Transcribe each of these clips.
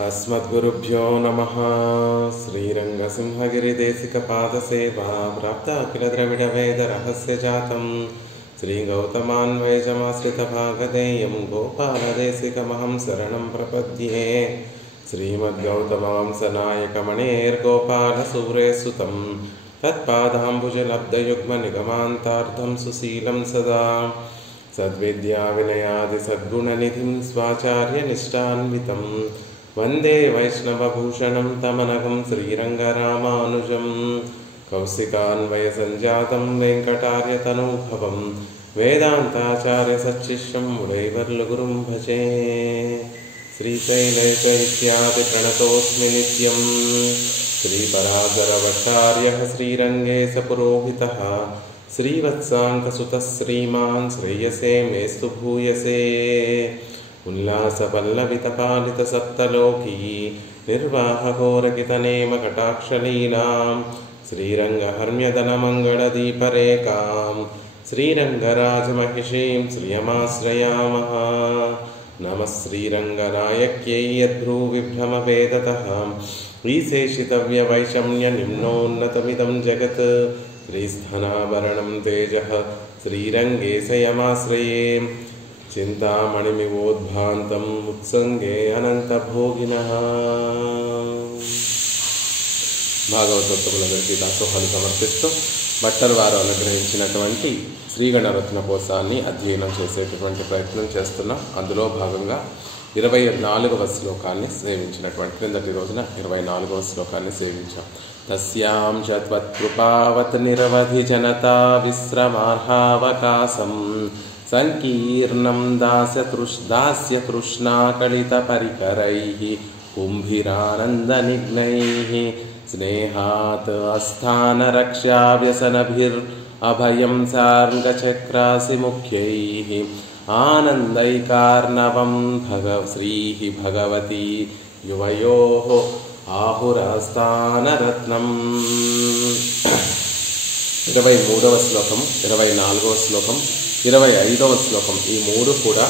अस्मद्गुरुभ्यो नमः। श्रीरङ्गसिंहगिरिदेशिकपादसेवा प्राप्त अखिलद्रविडवेदरहस्यजातं श्रीगौतमान्वयजमाश्रितभागधेयं गोपालदेशिकमहं शरणं प्रपद्ये। श्रीमद्गौतमांसनायकमणेर्गोपालसूरेसुतं तत्पादाम्बुजलब्धयुग्मनिगमान्तार्धं सुशीलं सदा सद्विद्याविनयादिसद्गुणनिधिं स्वाचार्यनिष्ठान्वितं वंदे वैष्णवभूषणं तमनघं श्रीरङ्गरामानुजं कौशिकान्वयसञ्जातं वेङ्कटार्यतनूभवं वेदान्ताचार्यसच्शिष्यं मुरैवर्लुगुरुं भजे। श्रीशैलेशैत्यादिप्रणतोऽस्मि नित्यं श्रीपराशरभट्टार्यः श्रीरङ्गे सपुरोहितः श्रीवत्साङ्कसुतः श्रीमान् श्रेयसे मेस्तु भूयसे। उल्लासपल्लवितपालितसप्तलोकी निर्वाहघोरकितनेमकटाक्षलीलां श्रीरङ्गहर्म्यदनमङ्गलदीपरेकां श्रीरङ्गराजमहिषीं श्रियमाश्रयामः। नमः श्रीरङ्गनायक्यै यद्भ्रूविभ्रमवेदतः श्रीशेषितव्यवैषम्यनिम्नोन्नतमिदं जगत् श्रीस्थनाभरणं तेजः श्रीरङ्गे शयमाश्रये। చింతామణిమివోద్భాంతం ఉత్సంగే అనంతభోగినః। భాగవతోత్తములందరికీ దాసోహాలు సమర్పిస్తూ భట్టర్ వారు అనుగ్రహించినటువంటి శ్రీగణరత్న కోశాన్ని అధ్యయనం చేసేటటువంటి ప్రయత్నం చేస్తున్నాం. అందులో భాగంగా 24వ శ్లోకాన్ని సేవించినటువంటి క్రిందటి రోజున 24వ శ్లోకాన్ని సేవించాం. తస్యాం చ త్వత్కృపావత్ నిరవధి జనతా విశ్రమార్హావకాశం సంకీర్ణం దాస్య తృష్ణాకళితపరికరైః కుంభిరానందనిఘ్నైః స్నేహాత్ అస్థానరక్ష్యావ్యసనభిరభయం సార్గచక్రాసి ముఖ్యైః ఆనందైకార్ణవం శ్రీః భగవతి యువయోః ఆహురాస్థానరత్నం. 23వ శ్లోకం, 24వ శ్లోకం, 25వ శ్లోకం ఈ మూడు కూడా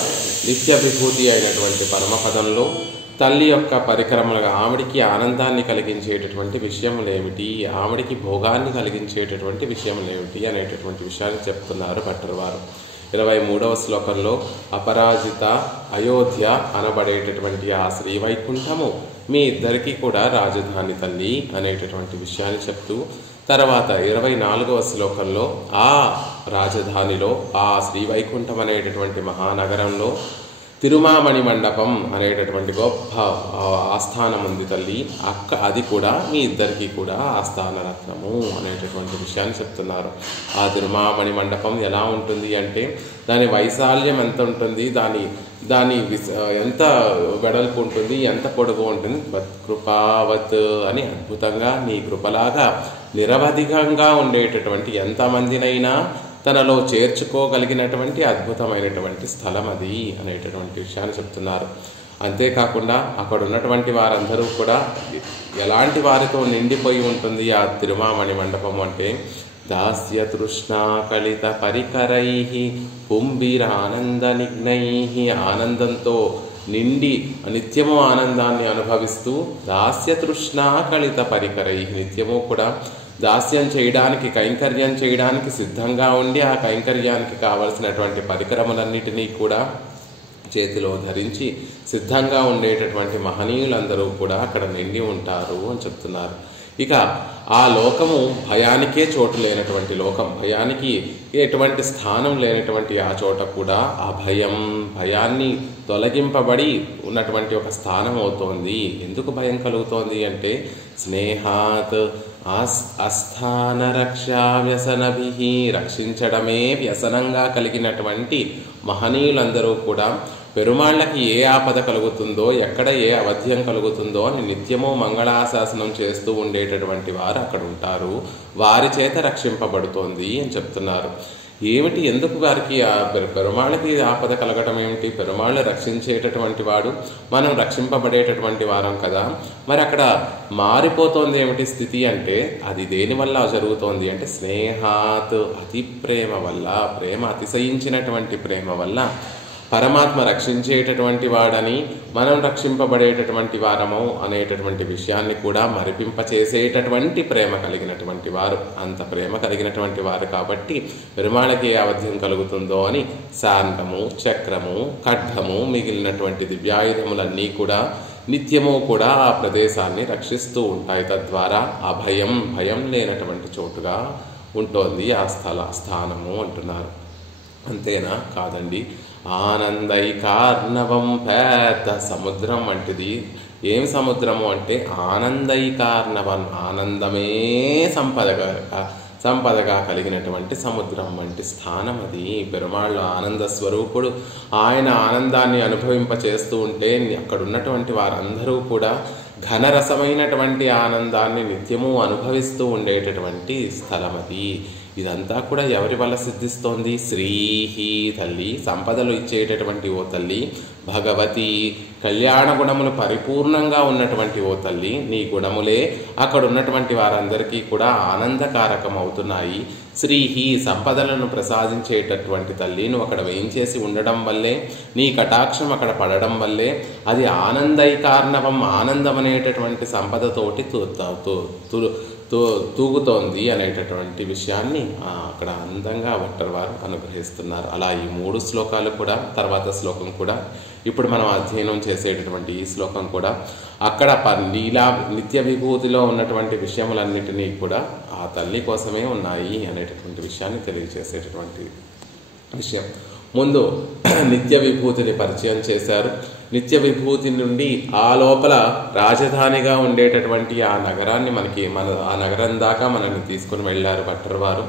నిత్య విభూతి అయినటువంటి పరమపదంలో తల్లి యొక్క పరికరములుగా ఆవిడికి ఆనందాన్ని కలిగించేటటువంటి విషయములేమిటి, ఆవిడికి భోగాన్ని కలిగించేటటువంటి విషయములేమిటి అనేటటువంటి విషయాన్ని చెప్తున్నారు భట్టర్ వారు. 23వ శ్లోకంలో అపరాజిత అయోధ్య అనబడేటటువంటి ఆ శ్రీవైకుంఠము మీ ఇద్దరికీ కూడా రాజధాని తల్లి అనేటటువంటి విషయాన్ని చెప్తూ, తర్వాత 24వ శ్లోకంలో ఆ రాజధానిలో ఆ శ్రీవైకుంఠం అనేటటువంటి మహానగరంలో తిరుమామణి మండపం అనేటటువంటి గొప్ప ఆస్థానం ఉంది తల్లి, అది కూడా మీ ఇద్దరికీ కూడా ఆస్థానరత్నము అనేటటువంటి విషయాన్ని చెప్తున్నారు. ఆ తిరుమామణి మండపం ఎలా ఉంటుంది అంటే దాని వైశాల్యం ఎంత ఉంటుంది, దాని ఎంత వెడల్పు ఉంటుంది, ఎంత పొడుగు ఉంటుంది. కృపావత్ అని అద్భుతంగా నీ కృపలాగా నిరవధికంగా ఉండేటటువంటి ఎంతమందినైనా తనలో చేర్చుకోగలిగినటువంటి అద్భుతమైనటువంటి స్థలం అది అనేటటువంటి విషయాన్ని చెప్తున్నారు. అంతేకాకుండా అక్కడ ఉన్నటువంటి వారందరూ కూడా ఎలాంటి వారితో నిండిపోయి ఉంటుంది ఆ తిరుమామణి మండపం అంటే దాస్య తృష్ణాకళిత పరికరైః కుంభిరానందనిఘ్నైః ఆనందంతో నిండి నిత్యము ఆనందాన్ని అనుభవిస్తూ దాస్య తృష్ణాకళిత పరికరైః నిత్యము కూడా దాస్యం చేయడానికి కైంకర్యం చేయడానికి సిద్ధంగా ఉండి ఆ కైంకర్యానికి కావలసినటువంటి పరికరములన్నిటినీ కూడా చేతిలో ధరించి సిద్ధంగా ఉండేటటువంటి మహనీయులందరూ కూడా అక్కడ నిండి ఉంటారు అని చెప్తున్నారు. ఇక ఆ లోకము భయానికే చోటు లేనటువంటి లోకం, భయానికి ఎటువంటి స్థానం లేనటువంటి ఆ చోట కూడా ఆ భయాన్ని తొలగింపబడి ఉన్నటువంటి ఒక స్థానం అవుతోంది. ఎందుకు భయం కలుగుతోంది అంటే స్నేహాత్ అస్థానరక్షావ్యసనభిః రక్షించడమే వ్యసనంగా కలిగినటువంటి మహనీయులందరూ కూడా పెరుమాళ్ళకి ఏ ఆపద కలుగుతుందో, ఎక్కడ ఏ అవధ్యం కలుగుతుందో అని నిత్యము మంగళాశాసనం చేస్తూ ఉండేటటువంటి వారు అక్కడ ఉంటారు, వారి చేత రక్షింపబడుతోంది అని చెప్తున్నారు. ఏమిటి, ఎందుకు వారికి పెరుమాళ్ళకి ఆపద కలగటం ఏమిటి? పెరుమాళ్ళు రక్షించేటటువంటి వాడు, మనం రక్షింపబడేటటువంటి వారం కదా. మరి అక్కడ మారిపోతోంది ఏమిటి స్థితి అంటే అది దేనివల్ల జరుగుతోంది అంటే స్నేహాత్ అతి ప్రేమ వల్ల, ప్రేమ అతిశయించినటువంటి ప్రేమ వల్ల పరమాత్మ రక్షించేటటువంటి వాడని, మనం రక్షింపబడేటటువంటి వారము అనేటటువంటి విషయాన్ని కూడా మరిపింపచేసేటటువంటి ప్రేమ కలిగినటువంటి వారు. అంత ప్రేమ కలిగినటువంటి వారు కాబట్టి పెరుమాళకి ఏ అవధ్యం కలుగుతుందో అని శాంతము, చక్రము, ఖడ్గము మిగిలినటువంటి దివ్యాయుధములన్నీ కూడా నిత్యము కూడా ఆ ప్రదేశాన్ని రక్షిస్తూ ఉంటాయి. తద్వారా భయం లేనటువంటి చోటుగా ఉంటుంది ఆ స్థానము అంటున్నారు. అంతేనా? కాదండి. ఆనందైకార్ణవం పెద్ద సముద్రం వంటిది. ఏం సముద్రము అంటే ఆనందైకార్ణవం, ఆనందమే సంపదగా కలిగినటువంటి సముద్రం వంటి స్థానం అది. పెరుమాళ్ళు ఆనంద స్వరూపుడు. ఆయన ఆనందాన్ని అనుభవింపచేస్తూ ఉంటే అక్కడ ఉన్నటువంటి వారందరూ కూడా ఘనరసమైనటువంటి ఆనందాన్ని నిత్యము అనుభవిస్తూ ఉండేటటువంటి స్థలం అది. ఇదంతా కూడా ఎవరి వల్ల సిద్ధిస్తోంది? శ్రీహి తల్లి, సంపదలు ఇచ్చేటటువంటి ఓ తల్లి, భగవతి కళ్యాణ గుణములు పరిపూర్ణంగా ఉన్నటువంటి ఓ తల్లి, నీ గుణములే అక్కడ ఉన్నటువంటి వారందరికీ కూడా ఆనందకారకం అవుతున్నాయి. శ్రీహి సంపదలను ప్రసాదించేటటువంటి తల్లి, నువ్వు అక్కడ వేయించేసి ఉండడం వల్లే, నీ కటాక్షం అక్కడ పడడం వల్లే అది ఆనందైకార్ణవం, ఆనందం అనేటటువంటి సంపదతోటి తూగుతోంది అనేటటువంటి విషయాన్ని అక్కడ అందంగా భట్టర్ వారు అనుగ్రహిస్తున్నారు. అలా ఈ 3 శ్లోకాలు కూడా, తర్వాత శ్లోకం కూడా, ఇప్పుడు మనం అధ్యయనం చేసేటటువంటి ఈ శ్లోకం కూడా అక్కడ నిత్య విభూతిలో ఉన్నటువంటి విషయములన్నిటినీ కూడా ఆ తల్లి కోసమే ఉన్నాయి అనేటటువంటి విషయాన్ని తెలియజేసేటటువంటి విషయం. ముందు నిత్య విభూతిని పరిచయం చేశారు. నిత్య విభూతి నుండి ఆ లోపల రాజధానిగా ఉండేటటువంటి ఆ నగరాన్ని ఆ నగరం దాకా మనల్ని తీసుకుని వెళ్ళారు భట్టర్ వారు.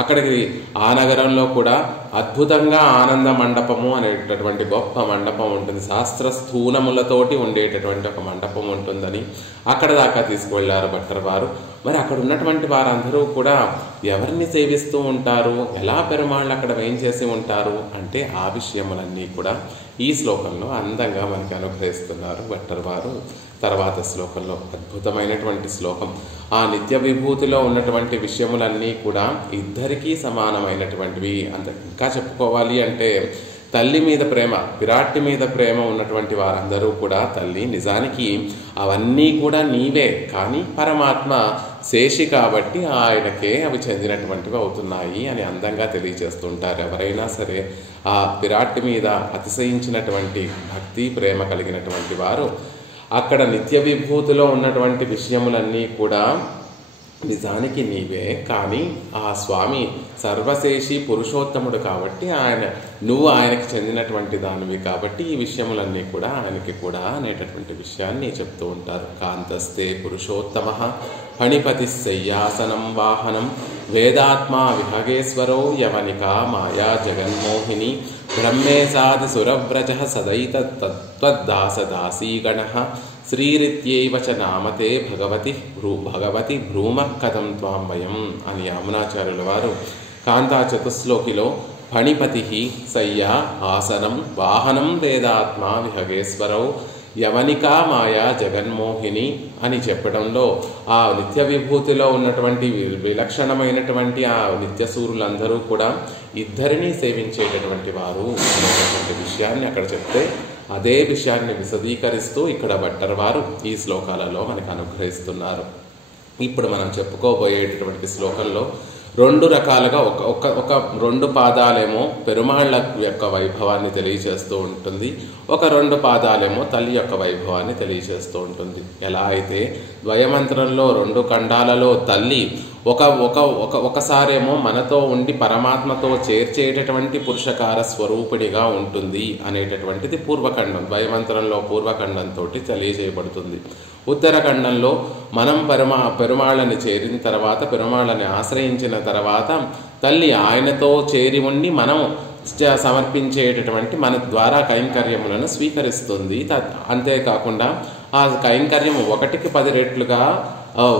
అక్కడికి ఆ నగరంలో కూడా అద్భుతంగా ఆనంద మండపము అనేటటువంటి గొప్ప మండపం ఉంటుంది. శాస్త్ర స్థూలములతోటి ఉండేటటువంటి ఒక మండపం ఉంటుందని అక్కడ దాకా తీసుకువెళ్ళారు భట్టర్ వారు. మరి అక్కడ ఉన్నటువంటి వారందరూ కూడా ఎవరిని సేవిస్తూ ఉంటారు, ఎలా పెరుమాళ్ళు అక్కడ వేయించేసి ఉంటారు అంటే ఆ విషయములన్నీ కూడా ఈ శ్లోకంలో అందంగా మనకి అనుగ్రహిస్తున్నారు భట్టర్ వారు. తర్వాత శ్లోకంలో అద్భుతమైనటువంటి శ్లోకం. ఆ నిత్య విభూతిలో ఉన్నటువంటి విషయములన్నీ కూడా ఇద్దరికీ సమానమైనటువంటివి. ఇంకా చెప్పుకోవాలి అంటే తల్లి మీద ప్రేమ, విరాట్టి మీద ప్రేమ ఉన్నటువంటి వారందరూ కూడా తల్లి నిజానికి అవన్నీ కూడా నీవే, కానీ పరమాత్మ శేషి కాబట్టి ఆయనకే అవి చెందినటువంటివి అవుతున్నాయి అని అందంగా తెలియజేస్తుంటారు. ఎవరైనా సరే ఆ విరాట్టి మీద అతిశయించినటువంటి భక్తి ప్రేమ కలిగినటువంటి వారు అక్కడ నిత్య విభూతిలో ఉన్నటువంటి విషయములన్నీ కూడా నిజానికి నీవే, కానీ ఆ స్వామి సర్వశేషి పురుషోత్తముడు కాబట్టి నువ్వు ఆయనకి చెందినటువంటి దానివి కాబట్టి ఈ విషయములన్నీ కూడా ఆయనకి కూడా అనేటటువంటి విషయాన్ని చెప్తూ ఉంటారు. కాంతస్తే పురుషోత్తమ ఫణిపతి శయ్యాసనం వాహనం వేదాత్మా విహగేశ్వరో యవనికా మాయా జగన్మోహిని బ్రహ్మేశాది సురవ్రజ సదైత తద్దాసదాసీగణ శ్రీరిత్యైవ చ నామతే భగవతి భ్రూమ కథం త్వాం వయం అని యామునాచార్యుల వారు కాంతా చతుశ్లోకిలో ఫణిపతి శయ్యా ఆసనం వాహనం వేదాత్మా విహగేశ్వరౌ యవనికా మాయా జగన్మోహిని అని చెప్పడంలో ఆ నిత్య విభూతిలో ఉన్నటువంటి విలక్షణమైనటువంటి ఆ నిత్యసూరులందరూ కూడా ఇద్దరినీ సేవించేటటువంటి వారు అనేటటువంటి విషయాన్ని అక్కడ చెప్తే అదే విషయాన్ని విశదీకరిస్తూ ఇక్కడ భట్టర్ వారు ఈ శ్లోకాలలో మనకు అనుగ్రహిస్తున్నారు. ఇప్పుడు మనం చెప్పుకోబోయేటటువంటి శ్లోకంలో 2 రకాలుగా ఒక 2 పాదాలేమో పెరుమాళ్ళ యొక్క వైభవాన్ని తెలియజేస్తూ ఉంటుంది, ఒక 2 పాదాలేమో తల్లి యొక్క వైభవాన్ని తెలియజేస్తూ ఉంటుంది. ఎలా అయితే ద్వయమంత్రంలో 2 ఖండాలలో తల్లి ఒకసారేమో మనతో ఉండి పరమాత్మతో చేర్చేటటువంటి పురుషకార స్వరూపిణిగా ఉంటుంది అనేటటువంటిది పూర్వఖండం, ద్వయమంత్రంలో పూర్వఖండంతో తెలియజేయబడుతుంది. ఉత్తరఖండంలో మనం పెరుమాళ్ళని చేరిన తర్వాత, పెరుమాళ్ళని ఆశ్రయించిన తర్వాత తల్లి ఆయనతో చేరి ఉండి మనం సమర్పించేటటువంటి మన ద్వారా కైంకర్యములను స్వీకరిస్తుంది. అంతేకాకుండా ఆ కైంకర్యము 1కి 10 రెట్లుగా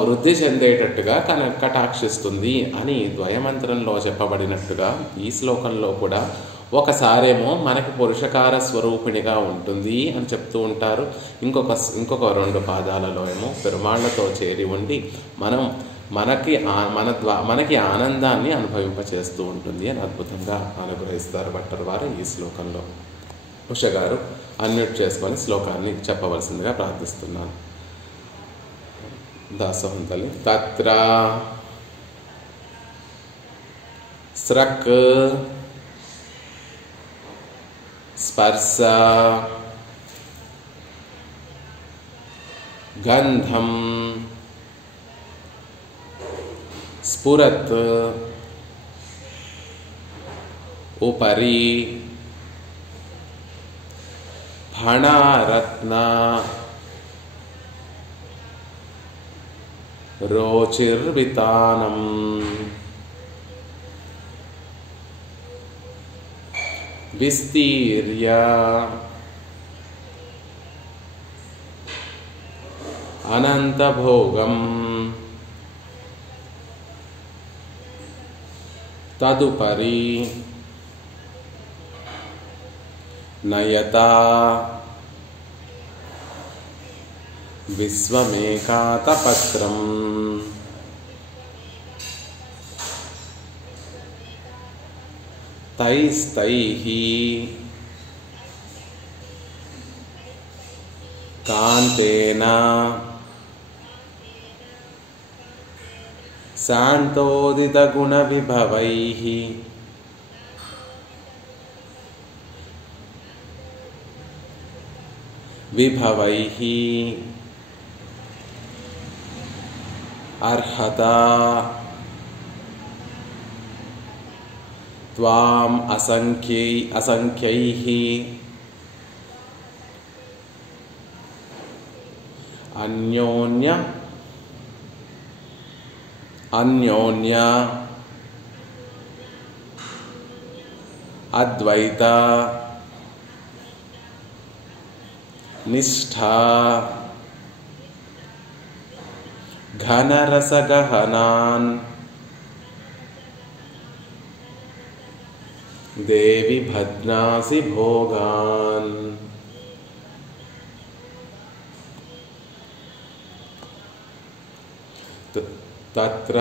వృద్ధి చెందేటట్టుగా కటాక్షిస్తుంది అని ద్వయమంత్రంలో చెప్పబడినట్టుగా ఈ శ్లోకంలో కూడా ఒకసారేమో మనకి పురుషకార స్వరూపిణిగా ఉంటుంది అని చెప్తూ ఉంటారు. ఇంకొక 2 పాదాలలో ఏమో పెరుమాళ్లతో చేరి ఉండి మనకి ఆనందాన్ని అనుభవింపచేస్తూ ఉంటుంది అని అద్భుతంగా అనుగ్రహిస్తారు భట్టర్ వారు ఈ శ్లోకంలో. ఉష గారు అన్మ్యూట్ చేసుకొని శ్లోకాన్ని చెప్పవలసిందిగా ప్రార్థిస్తున్నాను. దాసోహం తల్లి. తత్ర స్రక్ స్పర్శ గంధం స్ఫురత్ ఉపరి ఫణరత్న రోచిర్వితానం విస్తీర్య అనంతభోగం తదుపరి నయతా విశ్వమేకాతపత్రం తైస్తైః కాంతేన శాంతోదితగుణవిభవైః విభవైః అర్హత త్వాం అసంఖ్యైః అన్యోన్య అద్వైత నిష్ఠా ఘనరసగహనాన్ దేవి భద్నాసి భోగాన్. తత్ర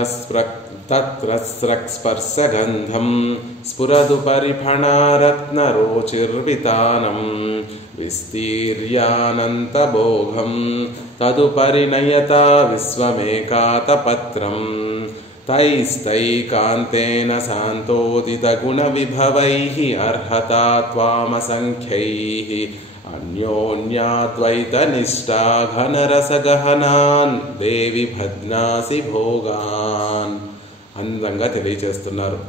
స్రక్స్పర్శగంధం స్ఫురదుపరి ఫణరత్నరోచిర్వితానం విస్తీర్యానంతభోగం తదుపరి నయతా విశ్వమేకాతపత్రం తైస్తైకాంతేన శాంతోదితగుణవిభవైః అర్హతా త్వామసంఖ్యైః అన్యోన్యాద్వైతనిష్టా ఘనరసగహనాన్ దేవి భద్నాసి భోగాన్. అందంగా తెలియచేస్తున్నారు.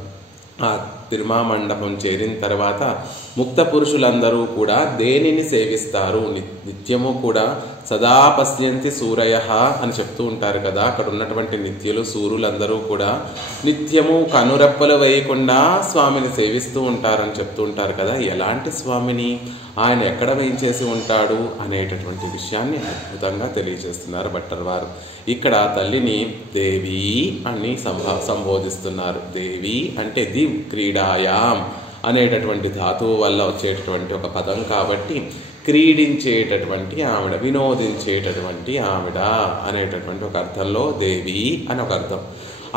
ఆ తిరుమా మండపం చేరిన తర్వాత ముక్త పురుషులందరూ కూడా దేనిని సేవిస్తారు? నిత్యము కూడా సదా పశ్యంతి సూరయః అని చెప్తూ ఉంటారు కదా. అక్కడ ఉన్నటువంటి నిత్యులు సూర్యులందరూ కూడా నిత్యము కనురెప్పలు వేయకుండా స్వామిని సేవిస్తూ ఉంటారని చెప్తూ ఉంటారు కదా. ఎలాంటి స్వామిని, ఆయన ఎక్కడ వేయించేసి ఉంటాడు అనేటటువంటి విషయాన్ని అద్భుతంగా తెలియజేస్తున్నారు భట్టర్ వారు. ఇక్కడ తల్లిని దేవి అని సంబోధిస్తున్నారు. దేవి అంటే దివ్ క్రీడాయాం అనేటటువంటి ధాతువు వల్ల వచ్చేటటువంటి ఒక పదం కాబట్టి క్రీడించేటటువంటి ఆవిడ, వినోదించేటటువంటి ఆవిడ అనేటటువంటి ఒక అర్థంలో దేవి అని ఒక అర్థం.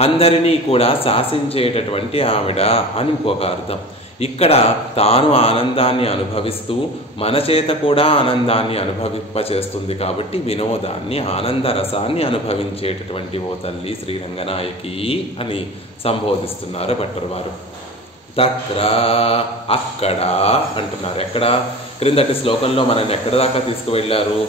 అందరినీ కూడా శాసించేటటువంటి ఆవిడ అని ఇంకొక అర్థం. ఇక్కడ తాను ఆనందాన్ని అనుభవిస్తూ మన చేత కూడా ఆనందాన్ని అనుభవింపచేస్తుంది కాబట్టి వినోదాన్ని, ఆనందరసాన్ని అనుభవించేటటువంటి ఓ తల్లి శ్రీరంగనాయకి అని సంబోధిస్తున్నారు భట్టర్ వారు. తత్ర అక్కడ అంటున్నారు. ఎక్కడ? క్రిందటి శ్లోకంలో మనల్ని ఎక్కడ దాకా తీసుకువెళ్ళారు?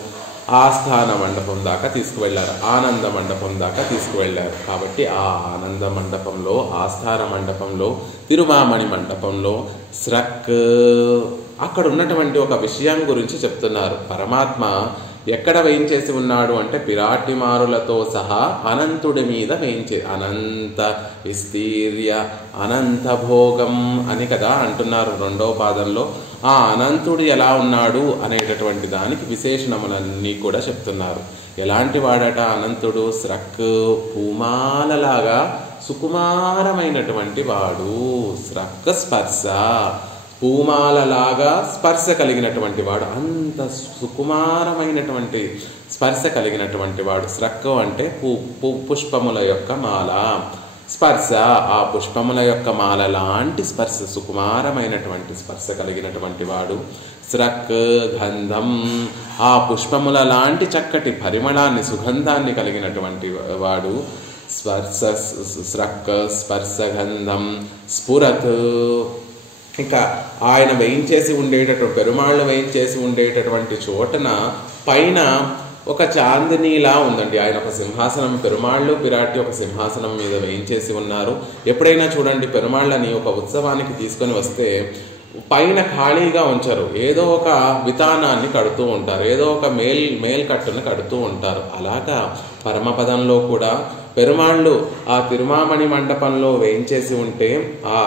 ఆస్థాన మండపం దాకా తీసుకువెళ్ళారు, ఆనంద మండపం దాకా తీసుకువెళ్ళారు. కాబట్టి ఆ ఆనంద మండపంలో, ఆస్థాన మండపంలో, తిరుమామణి మండపంలో స్రక్ అక్కడ ఉన్నటువంటి ఒక విషయం గురించి చెప్తున్నారు. పరమాత్మ ఎక్కడ వేయించేసి ఉన్నాడు అంటే పిరాటిమారులతో సహా అనంతుడి మీద వేయించే, అనంత విస్తీర్య అనంత భోగం అని కదా అంటున్నారు రెండవ పాదంలో. ఆ అనంతుడు ఎలా ఉన్నాడు అనేటటువంటి దానికి విశేషణములన్నీ కూడా చెప్తున్నారు. ఎలాంటి వాడట అనంతుడు? స్రక్ పూమాలలాగా సుకుమారమైనటువంటి వాడు. స్రక్ స్పర్శ పూమాలలాగా స్పర్శ కలిగినటువంటి వాడు, అంత సుకుమారమైనటువంటి స్పర్శ కలిగినటువంటి వాడు. స్రక్ అంటే పుష్పముల యొక్క మాల, స్పర్శ ఆ పుష్పముల యొక్క మాల లాంటి స్పర్శ, సుకుమారమైనటువంటి స్పర్శ కలిగినటువంటి వాడు. స్రక్ గంధం, ఆ పుష్పముల లాంటి చక్కటి పరిమళాన్ని సుగంధాన్ని కలిగినటువంటి వాడు. స్రక్ స్పర్శగంధం స్ఫురత్, ఇంకా ఆయన వేయించేసి ఉండేటటువంటి పెరుమాళ్ళు వేయించేసి ఉండేటటువంటి చోటన పైన ఒక చాందినీలా ఉందండి. ఆయన ఒక సింహాసనం, పెరుమాళ్ళు పిరాటి ఒక సింహాసనం మీద వేయించేసి ఉన్నారు. ఎప్పుడైనా చూడండి, పెరుమాళ్ళని ఒక ఉత్సవానికి తీసుకొని వస్తే పైన ఖాళీగా ఉంచరు, ఏదో ఒక వితానాన్ని కడుతూ ఉంటారు, ఏదో ఒక మేల్కట్టును కడుతూ ఉంటారు. అలాగా పరమపదంలో కూడా పెరుమాళ్ళు ఆ తిరుమామణి మండపంలో వేయించేసి ఉంటే, ఆ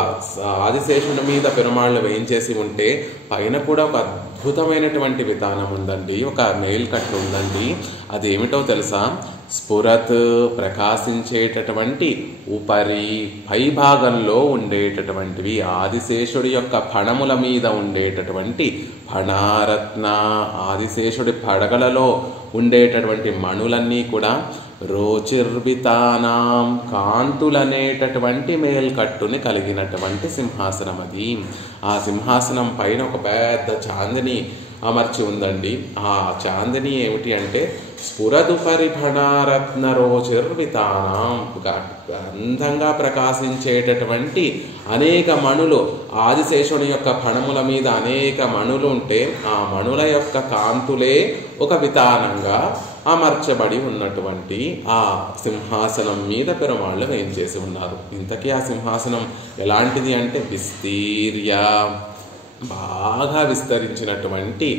ఆదిశేషుని మీద పెరుమాళ్ళు వేయించేసి ఉంటే పైన కూడా ఒక అద్భుతమైనటువంటి వితానం ఉందండి, ఒక మేల్కట్టు ఉందండి. అదేమిటో తెలుసా? స్ఫురత్, ప్రకాశించేటటువంటి, ఉపరి పై భాగంలో ఉండేటటువంటివి, ఆదిశేషుడి యొక్క ఫణముల మీద ఉండేటటువంటి ఫణారత్న, ఆదిశేషుడి పడగలలో ఉండేటటువంటి మణులన్నీ కూడా రోచిర్వితానాం, కాంతులనేటటువంటి మేల్కట్టుని కలిగినటువంటి సింహాసనం అది. ఆ సింహాసనం పైన ఒక పెద్ద చాందిని అమర్చి ఉందండి. ఆ చాందిని ఏమిటి అంటే స్ఫురదుపరి ఫణారత్న రోచిర్వితానాం, అందంగా ప్రకాశించేటటువంటి అనేక మణులు, ఆదిశేషుని యొక్క ఫణముల మీద అనేక మణులు ఉంటే ఆ మణుల యొక్క కాంతులే ఒక వితానంగా అమర్చబడి ఉన్నటువంటి ఆ సింహాసనం మీద పెరుమాళ్ళు వేయించేసి ఉన్నారు. ఇంతకీ ఆ సింహాసనం ఎలాంటిది అంటే విస్తీర్య, బాగా విస్తరించినటువంటి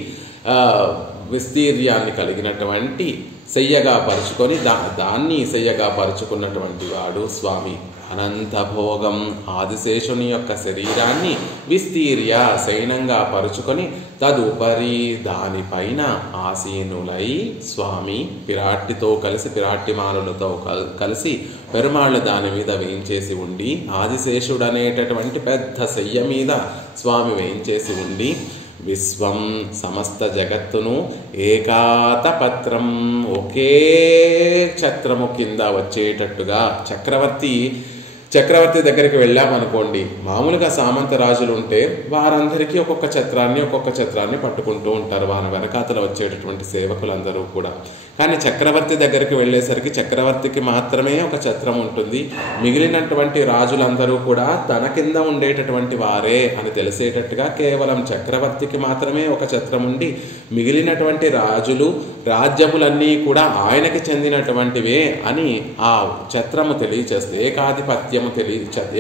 విస్తీర్యాన్ని కలిగినటువంటి శయ్యగా పరుచుకొని దాన్ని శయ్యగా పరుచుకున్నటువంటి వాడు స్వామి. అనంత భోగం, ఆదిశేషుని యొక్క శరీరాన్ని విస్తీర్య శయనంగా పరుచుకొని తదుపరి దానిపైన ఆసీనులై స్వామి పిరాట్టితో కలిసి, పిరాట్టిమానులతో కలిసి పెరుమాళ్ళు దాని మీద వేయించేసి ఉండి, ఆదిశేషుడు అనేటటువంటి పెద్ద శయ్య మీద స్వామి వేయించేసి ఉండి, విశ్వం సమస్త జగత్తును ఏకాతపత్రం, ఒకే ఛత్రము కింద వచ్చేటట్టుగా, చక్రవర్తి దగ్గరికి వెళ్ళామనుకోండి, మామూలుగా సామంత రాజులు ఉంటే వారందరికీ ఒక్కొక్క ఛత్రాన్ని పట్టుకుంటూ ఉంటారు, వారి వెనకాతల వచ్చేటటువంటి సేవకులందరూ కూడా. కానీ చక్రవర్తి దగ్గరికి వెళ్ళేసరికి చక్రవర్తికి మాత్రమే ఒక ఛత్రం ఉంటుంది, మిగిలినటువంటి రాజులందరూ కూడా తన కింద ఉండేటటువంటి వారే అని తెలిసేటట్టుగా కేవలం చక్రవర్తికి మాత్రమే ఒక ఛత్రం ఉండి, మిగిలినటువంటి రాజులు రాజ్యములన్నీ కూడా ఆయనకి చెందినటువంటివే అని ఆ ఛత్రము తెలియచేస్తుంది. ఏకాధిపత్యము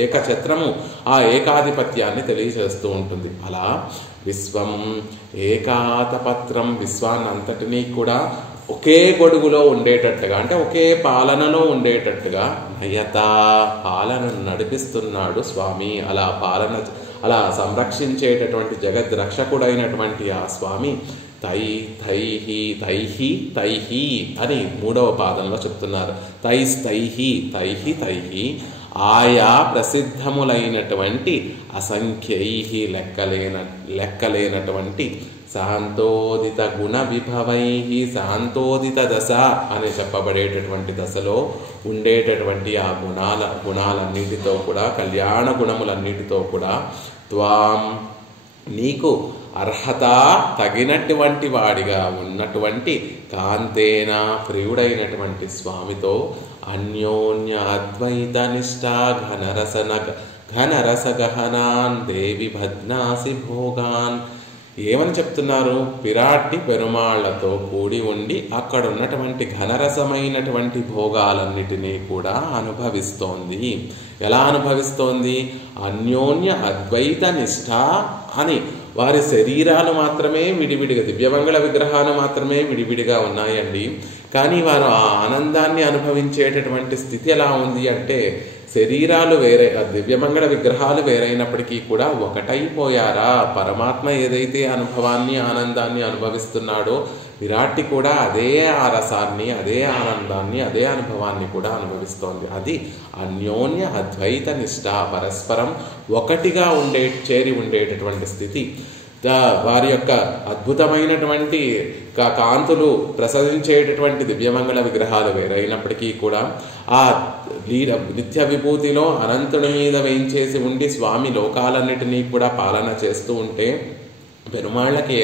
ఏకఛత్రము ఆ ఏకాధిపత్యాన్ని తెలియచేస్తూ ఉంటుంది. అలా విశ్వం ఏకాతపత్రం, విశ్వాన్ని అంతటినీ కూడా ఒకే గొడుగులో ఉండేటట్టుగా, అంటే ఒకే పాలనలో ఉండేటట్టుగా నయత, పాలనను నడిపిస్తున్నాడు స్వామి. అలా సంరక్షించేటటువంటి జగద్రక్షకుడైనటువంటి ఆ స్వామి తైహి అని 3వ పాదంలో చెప్తున్నారు. తైహి ఆయా ప్రసిద్ధములైనటువంటి అసంఖ్యై లెక్కలేనటువంటి శాంతోదిత గుణ విభవై, శాంతోదిత దశ అని చెప్పబడేటటువంటి దశలో ఉండేటటువంటి ఆ గుణాలన్నిటితో కూడా, కళ్యాణ గుణములన్నిటితో కూడా త్వాం నీకు అర్హత తగినటువంటి వాడిగా ఉన్నటువంటి కాంతేన ప్రియుడైనటువంటి స్వామితో అన్యోన్య అద్వైత నిష్టా ఘనరసగహనాన్ దేవి భద్నాసి భోగాన్. ఏమని చెప్తున్నారు? పిరాట్టి పెరుమాళ్లతో కూడి ఉండి అక్కడ ఉన్నటువంటి ఘనరసమైనటువంటి భోగాలన్నిటినీ కూడా అనుభవిస్తోంది. ఎలా అనుభవిస్తోంది? అన్యోన్య అద్వైత నిష్ఠ అని. వారి శరీరాలు మాత్రమే విడివిడిగా, దివ్యమంగళ విగ్రహాలు మాత్రమే విడివిడిగా ఉన్నాయండి. కానీ వారు ఆ ఆనందాన్ని అనుభవించేటటువంటి స్థితి ఎలా ఉంది అంటే, శరీరాలు వేరే, దివ్యమంగళ విగ్రహాలు వేరైనప్పటికీ కూడా ఒకటైపోయారా. పరమాత్మ ఏదైతే అనుభవాన్ని, ఆనందాన్ని అనుభవిస్తున్నాడో విరాట్టి కూడా అదే ఆ రసాన్ని, అదే ఆనందాన్ని, అదే అనుభవాన్ని కూడా అనుభవిస్తోంది. అది అన్యోన్య అద్వైత నిష్ఠ, పరస్పరం ఒకటిగా చేరి ఉండేటటువంటి స్థితి. వారి యొక్క అద్భుతమైనటువంటి కాంతులు ప్రసరించేటటువంటి దివ్యమంగళ విగ్రహాలు వేరైనప్పటికీ కూడా ఆ నిత్య విభూతిలో అనంతుడి మీద వేయించేసి ఉండి స్వామి లోకాలన్నిటినీ కూడా పాలన చేస్తూ ఉంటే పెరుమాళ్ళకి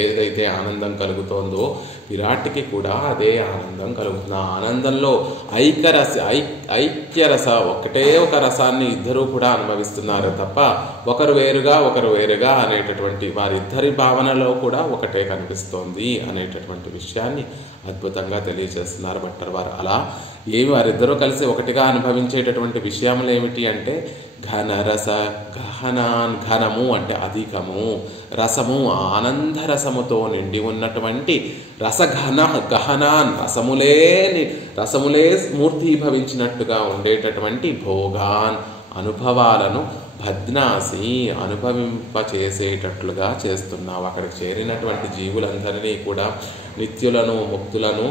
ఏదైతే ఆనందం కలుగుతోందో విరాట్కి కూడా అదే ఆనందం కలుగుతుంది. ఆ ఆనందంలో ఐక్యరస ఒకటే ఒక రసాన్ని ఇద్దరూ కూడా అనుభవిస్తున్నారు తప్ప ఒకరు వేరుగా అనేటటువంటి వారిద్దరి భావనలో కూడా ఒకటే కనిపిస్తోంది అనేటటువంటి విషయాన్ని అద్భుతంగా తెలియజేస్తున్నారు భట్టర్ వారు. అలా ఏమి వారిద్దరూ కలిసి ఒకటిగా అనుభవించేటటువంటి విషయములు ఏమిటి అంటే ఘనరస ఘనము అంటే అధికము, రసము ఆనంద రసముతో నిండి ఉన్నటువంటి గహనాన్ రసములే మూర్తిభవించినట్టుగా ఉండేటటువంటి భోగాన్ అనుభవాలను భద్నాసి అనుభవింపచేసేటట్లుగా చేస్తున్నావు. అక్కడికి చేరినటువంటి జీవులందరినీ కూడా నిత్యులను ముక్తులను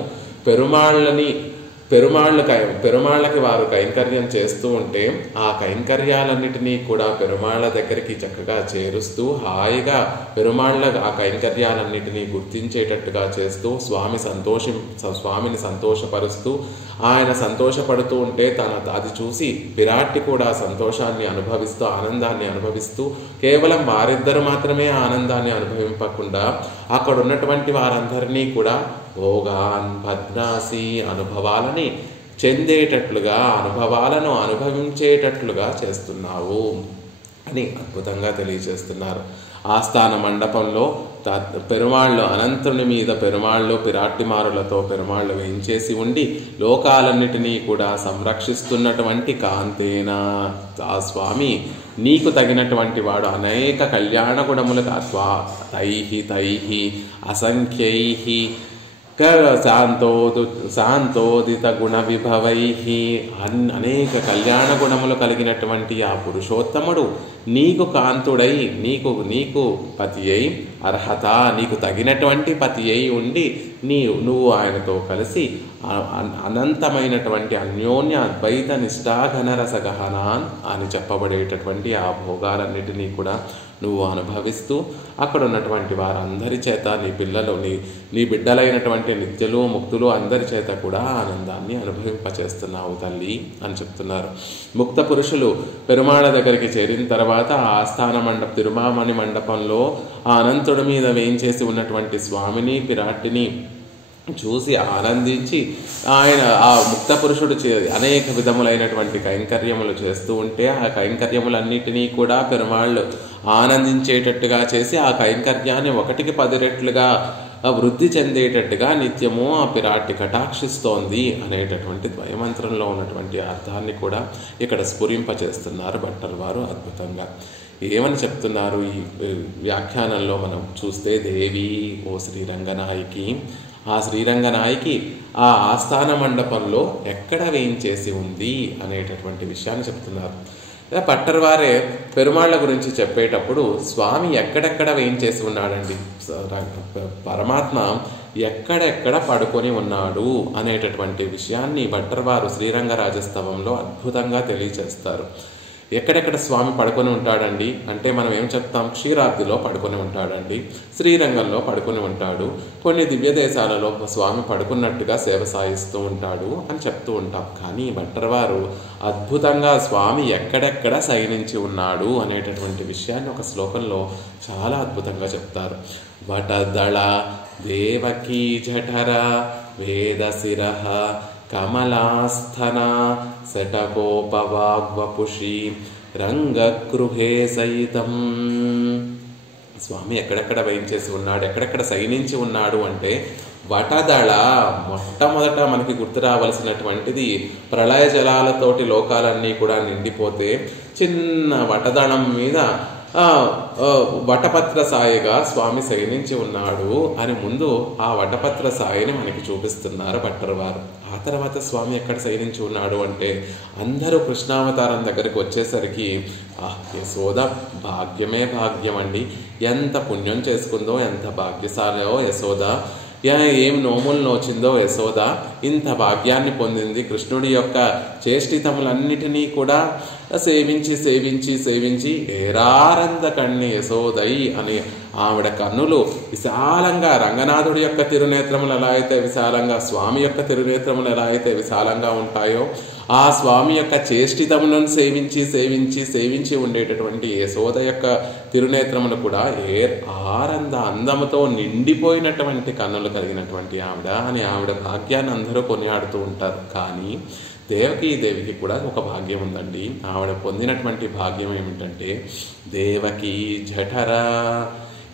పెరుమాళ్ళకి వారు కైంకర్యం చేస్తూ ఉంటే ఆ కైంకర్యాలన్నిటినీ కూడా పెరుమాళ్ళ దగ్గరికి చక్కగా చేరుస్తూ హాయిగా పెరుమాళ్ళ ఆ కైంకర్యాలన్నిటినీ గుర్తించేటట్టుగా చేస్తూ స్వామిని సంతోషపరుస్తూ ఆయన సంతోషపడుతూ ఉంటే అది చూసి విరాట్ కూడా సంతోషాన్ని అనుభవిస్తూ ఆనందాన్ని అనుభవిస్తూ కేవలం వారిద్దరు మాత్రమే ఆనందాన్ని అనుభవింపకుండా అక్కడ ఉన్నటువంటి వారందరినీ కూడా భోగాన్ భద్నాసి అనుభవాలని చెందేటట్లుగా అనుభవాలను అనుభవించేటట్లుగా చేస్తున్నావు అని అద్భుతంగా తెలియజేస్తున్నారు. ఆస్థాన మండపంలో పెరుమాళ్ళు అనంతుని మీద పెరుమాళ్ళు పిరాట్టిమారులతో పెరుమాళ్ళు వేయించేసి ఉండి లోకాలన్నిటినీ కూడా సంరక్షిస్తున్నటువంటి కాంతేనా ఆ స్వామి నీకు తగినటువంటి వాడు అనేక కళ్యాణ గుణములకు తైహి అసంఖ్యై శాంతోదిత గుణ విభవై అనేక కళ్యాణ గుణములు కలిగినటువంటి ఆ పురుషోత్తముడు నీకు కాంతుడై నీకు పతి అయి అర్హత నీకు తగినటువంటి పతి అయి ఉండి నువ్వు ఆయనతో కలిసి అనంతమైనటువంటి అన్యోన్య అద్వైత నిష్ఠాఘనరస గహనాన్ అని చెప్పబడేటటువంటి ఆ భోగాలన్నిటినీ కూడా నువ్వు అనుభవిస్తూ అక్కడ ఉన్నటువంటి వారందరి చేత నీ పిల్లలు నీ బిడ్డలైనటువంటి నిత్యులు ముక్తులు అందరి చేత కూడా ఆనందాన్ని అనుభవింపచేస్తున్నావు తల్లి అని చెప్తున్నారు. ముక్త పురుషులు పెరుమాళ దగ్గరికి చేరిన తర్వాత ఆస్థాన తిరుమామణి మండపంలో ఆ అనంతుడి మీద వేయించేసి ఉన్నటువంటి స్వామిని పిరాట్టిని చూసి ఆనందించి ఆయన ఆ ముక్త పురుషుడు అనేక విధములైనటువంటి కైంకర్యములు చేస్తూ ఉంటే ఆ కైంకర్యములన్నిటినీ కూడా పెరుమాళ్ళు ఆనందించేటట్టుగా చేసి ఆ కైంకర్యాన్ని 1కి 10 రెట్లుగా వృద్ధి చెందేటట్టుగా నిత్యము ఆ పిరాట్టి కటాక్షిస్తోంది అనేటటువంటి ద్వయమంత్రంలో ఉన్నటువంటి అర్థాన్ని కూడా ఇక్కడ స్ఫురింపచేస్తున్నారు భట్టర్ వారు అద్భుతంగా. ఏమని చెప్తున్నారు ఈ వ్యాఖ్యానంలో మనం చూస్తే దేవి ఓ శ్రీరంగనాయకి ఆ శ్రీరంగనాయకి ఆ ఆస్థాన మండపంలో ఎక్కడ వేయించేసి ఉంది అనేటటువంటి విషయాన్ని చెప్తున్నారు. భట్టర్ వారే పెరుమాళ్ళ గురించి చెప్పేటప్పుడు స్వామి ఎక్కడెక్కడ వేయించేసి ఉన్నాడండి, పరమాత్మ ఎక్కడెక్కడ పడుకొని ఉన్నాడు అనేటటువంటి విషయాన్ని భట్టర్ వారు శ్రీరంగరాజస్తవంలో అద్భుతంగా తెలియచేస్తారు. ఎక్కడెక్కడ స్వామి పడుకొని ఉంటాడండి అంటే మనం ఏం చెప్తాం, క్షీరాబ్దిలో పడుకొని ఉంటాడండి, శ్రీరంగంలో పడుకొని ఉంటాడు, కొన్ని దివ్య దేశాలలో స్వామి పడుకున్నట్టుగా సేవ సాగిస్తూ ఉంటాడు అని చెప్తూ ఉంటాం. కానీ భట్టర్ వారు అద్భుతంగా స్వామి ఎక్కడెక్కడ శయనించి ఉన్నాడు అనేటటువంటి విషయాన్ని ఒక శ్లోకంలో చాలా అద్భుతంగా చెప్తారు. వటదళ దేవకీ జఠర వేదశిరః కమలాస్థన శటకోపవాగ్వపుషి రంగగృహే సైతం. స్వామి ఎక్కడెక్కడ వేయించేసి ఉన్నాడు, ఎక్కడెక్కడ శయనించి ఉన్నాడు అంటే వటదళ మొట్టమొదట మనకి గుర్తు రావలసినటువంటిది ప్రళయ జలాలతోటి లోకాలన్నీ కూడా నిండిపోతే చిన్న వటదళం మీద వటపత్ర సాయిగా స్వామి శయనించి ఉన్నాడు అని ముందు ఆ వటపత్ర సాయిని మనకి చూపిస్తున్నారు భట్టర్ వారు. ఆ తర్వాత స్వామి ఎక్కడ శయనించి ఉన్నాడు అంటే అందరూ కృష్ణావతారం దగ్గరికి వచ్చేసరికి యశోద భాగ్యమే భాగ్యం అండి, ఎంత పుణ్యం చేసుకుందో, ఎంత భాగ్యశాలో యశోద, ఏం నోములు నోచిందో యశోద, ఇంత భాగ్యాన్ని పొందింది, కృష్ణుడి యొక్క చేష్టితములన్నిటినీ కూడా సేవించి సేవించి సేవించి ఏరారంద కన్ని యశోదై అని ఆవిడ కన్నులు విశాలంగా రంగనాథుడి యొక్క తిరునేత్రములు ఎలా అయితే విశాలంగా, స్వామి యొక్క తిరునేత్రములు ఎలా అయితే విశాలంగా ఉంటాయో ఆ స్వామి యొక్క చేష్టితములను సేవించి సేవించి సేవించి ఉండేటటువంటి యశోద యొక్క తిరునేత్రములు కూడా ఆనంద అందముతో నిండిపోయినటువంటి కన్నులు కలిగినటువంటి ఆవిడ అని ఆవిడ భాగ్యాన్ని అందరూ కొనియాడుతూ ఉంటారు. కానీ దేవికి కూడా ఒక భాగ్యం ఉందండి. ఆవిడ పొందినటువంటి భాగ్యం ఏమిటంటే దేవకీ జఠర,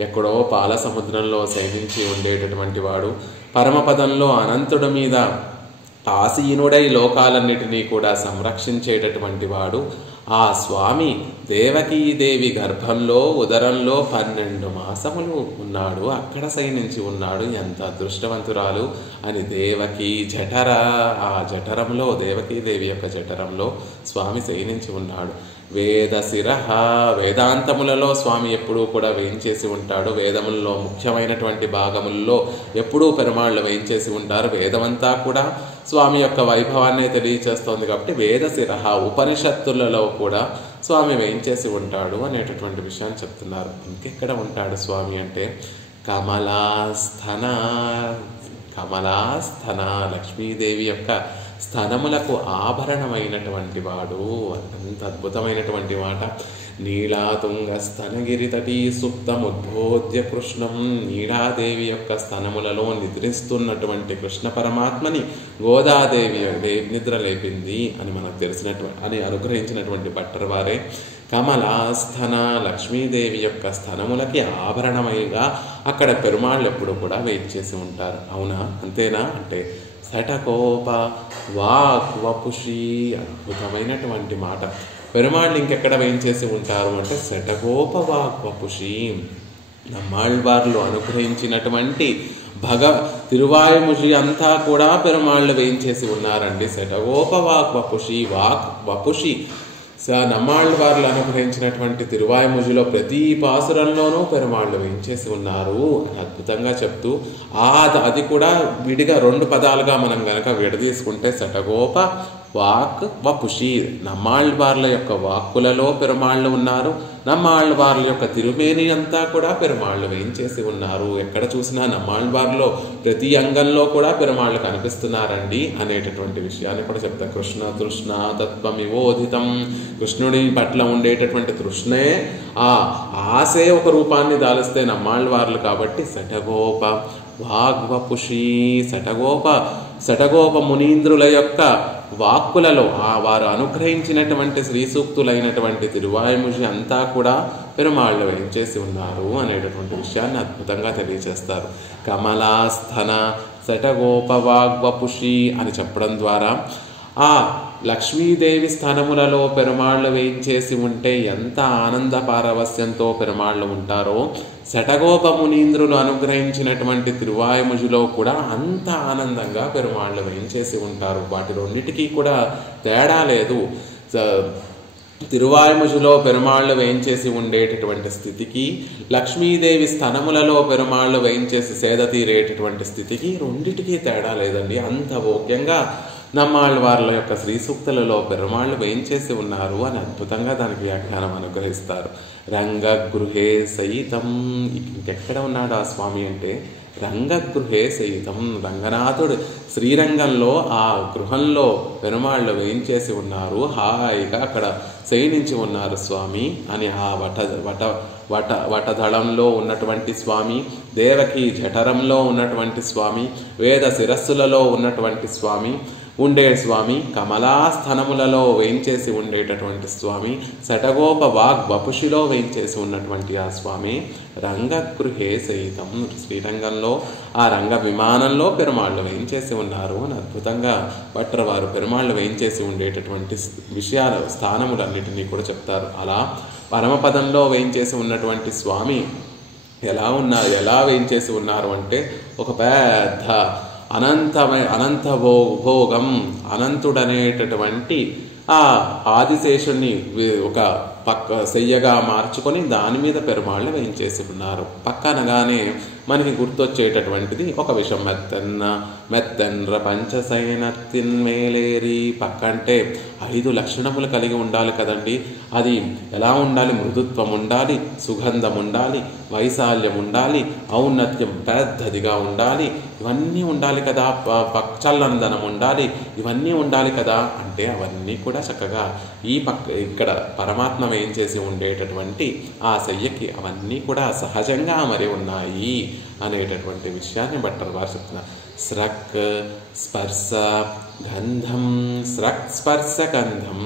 ఎక్కడో పాల సముద్రంలో శయనించి ఉండేటటువంటి వాడు, పరమపదంలో అనంతుడి మీద ఆసీనుడై లోకాలన్నిటినీ కూడా సంరక్షించేటటువంటి వాడు ఆ స్వామి దేవకీదేవి గర్భంలో ఉదరంలో 12 మాసములు ఉన్నాడు, అక్కడ శయనించి ఉన్నాడు. ఎంత అదృష్టవంతురాలు అని దేవకీ జఠర, ఆ జఠరంలో దేవకీదేవి యొక్క జఠరంలో స్వామి శయనించి ఉన్నాడు. వేదశిరః, వేదాంతములలో స్వామి ఎప్పుడూ కూడా వేయించేసి ఉంటాడు. వేదములలో ముఖ్యమైనటువంటి భాగములలో ఎప్పుడూ పెరుమాళ్ళు వేయించేసి ఉంటారు. వేదమంతా కూడా స్వామి యొక్క వైభవాన్ని తెలియచేస్తోంది కాబట్టి వేదశిరః, ఉపనిషత్తులలో కూడా స్వామి వేయించేసి ఉంటాడు అనేటటువంటి విషయాన్ని చెప్తున్నారు. ఇంకెక్కడ ఉంటాడు స్వామి అంటే కమలాస్థన, కమలాస్థన లక్ష్మీదేవి యొక్క స్థనములకు ఆభరణమైనటువంటి వాడు. అంత అద్భుతమైనటువంటి మాట. నీళాతుంగ స్తనగిరి తటీ సుప్తముద్బోధ్య కృష్ణం, నీళాదేవి యొక్క స్తనములలో నిద్రిస్తున్నటువంటి కృష్ణ పరమాత్మని గోదాదేవి నిద్ర లేపింది అని మనకు తెలిసినటువంటి అనుగ్రహించినటువంటి భట్టర్ వారే కమలాస్థన లక్ష్మీదేవి యొక్క స్థనములకి ఆభరణమైగా అక్కడ పెరుమాళ్ళు ఎప్పుడు కూడా వేయించేసి ఉంటారు. అవునా, అంతేనా అంటే శటకోప వాక్వపుషి, అద్భుతమైనటువంటి మాట. పెరుమాళ్ళు ఇంకెక్కడ వేయించేసి ఉంటారు అంటే శటకోప వాక్వపుషి, నమ్మాళ్వార్లు అనుగ్రహించినటువంటి తిరువాయుముషి అంతా కూడా పెరుమాళ్ళు వేయించేసి ఉన్నారండి. శటకోప వాక్వపుషి, వపుషి నమ్మాళ్వార్లు అనుగ్రహించినటువంటి తిరువాయుముజిలో ప్రతి పాసురంలోనూ పెరుమాళ్ళు వేయించేసి ఉన్నారు అని అద్భుతంగా చెప్తూ అది కూడా విడిగా 2 పదాలుగా మనం గనక విడదీసుకుంటే శటగోప వాక్ వపుషి, నమ్మాళ్వార్ల యొక్క వాక్కులలో పెరుమాళ్ళు ఉన్నారు, నమ్మాళ్వార్ల యొక్క తిరుమేని అంతా కూడా పెరుమాళ్ళు వేయించేసి ఉన్నారు. ఎక్కడ చూసినా నమ్మాళ్వార్లో ప్రతి అంగంలో కూడా పెరుమాళ్ళు కనిపిస్తున్నారండి అనేటటువంటి విషయాన్ని కూడా చెప్తారు. కృష్ణ తృష్ణ తత్వమివోదితం, కృష్ణుడి పట్ల ఉండేటటువంటి తృష్ణే ఆ ఆశే ఒక రూపాన్ని దాలిస్తే నమ్మాళ్వార్లు కాబట్టి శటగోప వాగ్వపుషి, శటగోప మునీంద్రుల యొక్క వాక్కులలో వారు అనుగ్రహించినటువంటి శ్రీసూక్తులైనటువంటి తిరువాయుముషి అంతా కూడా పెరుమాళ్ళు వేయించేసి ఉన్నారు అనేటటువంటి విషయాన్ని అద్భుతంగా తెలియచేస్తారు. కమలాస్థన శటగోప వాగ్వపుషి అని చెప్పడం ద్వారా ఆ లక్ష్మీదేవి స్థానములలో పెరుమాళ్ళు వేయించేసి ఉంటే ఎంత ఆనంద పారవస్యంతో పెరుమాళ్ళు ఉంటారో, శటగోప మునీంద్రులు అనుగ్రహించినటువంటి తిరువాయుముజిలో కూడా అంత ఆనందంగా పెరుమాళ్ళు వేయించేసి ఉంటారు. వాటి రెండిటికీ కూడా తేడా లేదు. తిరువాయుముజిలో పెరుమాళ్ళు వేయించేసి ఉండేటటువంటి స్థితికి, లక్ష్మీదేవి స్థనములలో పెరుమాళ్ళు వేయించేసి సేద తీరేటటువంటి స్థితికి రెండిటికీ తేడా లేదండి. అంత భోగ్యంగా నమ్మాళ్వార్ల యొక్క శ్రీసూక్తులలో పెరుమాళ్ళు వేయించేసి ఉన్నారు అని అద్భుతంగా దానికి వ్యాఖ్యానం అనుగ్రహిస్తారు. రంగగృహే సహితం, ఇంకెక్కడ ఉన్నాడు ఆ స్వామి అంటే రంగగృహే సహితం, రంగనాథుడు శ్రీరంగంలో ఆ గృహంలో పెరుమాళ్ళు వేయించేసి ఉన్నారు, హాయిగా అక్కడ శయనించి ఉన్నారు స్వామి అని ఆ వటదళంలో ఉన్నటువంటి స్వామి, దేవకి జఠరంలో ఉన్నటువంటి స్వామి, వేద శిరస్సులలో ఉన్నటువంటి స్వామి ఉండే స్వామి, కమలాస్థనములలో వేయించేసి ఉండేటటువంటి స్వామి, శటగోప వాగ్వపుషిలో వేయించేసి ఉన్నటువంటి ఆ స్వామి రంగగృహే సహితం, శ్రీరంగంలో ఆ రంగ విమానంలో పెరుమాళ్ళు వేయించేసి ఉన్నారు అని అద్భుతంగా భట్టర్ వారు పెరుమాళ్ళు వేయించేసి ఉండేటటువంటి విషయాలు స్థానములన్నిటినీ కూడా చెప్తారు. అలా పరమపదంలో వేయించేసి ఉన్నటువంటి స్వామి ఎలా వేయించేసి ఉన్నారు అంటే ఒక పెద్ద అనంత భోగం, అనంతుడనేటటువంటి ఆ ఆదిశేషుణ్ణి ఒక పక్క శయ్యగా మార్చుకొని దాని మీద పెరుమాళ్ళు వేయించేసి ఉన్నారు. పక్కనగానే మనకి గుర్తొచ్చేటటువంటిది ఒక విషం మెత్తన్న మెత్తెన్ర పంచశయనత్తిన్ మేలేరి. పక్క అంటే 5 లక్షణములు కలిగి ఉండాలి కదండి. అది ఎలా ఉండాలి? మృదుత్వం ఉండాలి, సుగంధం ఉండాలి, వైశాల్యం ఉండాలి, ఔన్నత్యం పెద్దదిగా ఉండాలి, ఇవన్నీ ఉండాలి కదా. చల్లందనం ఉండాలి, ఇవన్నీ ఉండాలి కదా. అంటే అవన్నీ కూడా చక్కగా ఇక్కడ పరమాత్మ ఏం చేసి ఉండేటటువంటి ఆ శయ్యకి అవన్నీ కూడా సహజంగా మరి ఉన్నాయి అనేటటువంటి విషయాన్ని భట్టర్ వారు చెప్తున్నారు. స్రక్ స్పర్శ గంధం, స్రక్ స్పర్శ గంధం,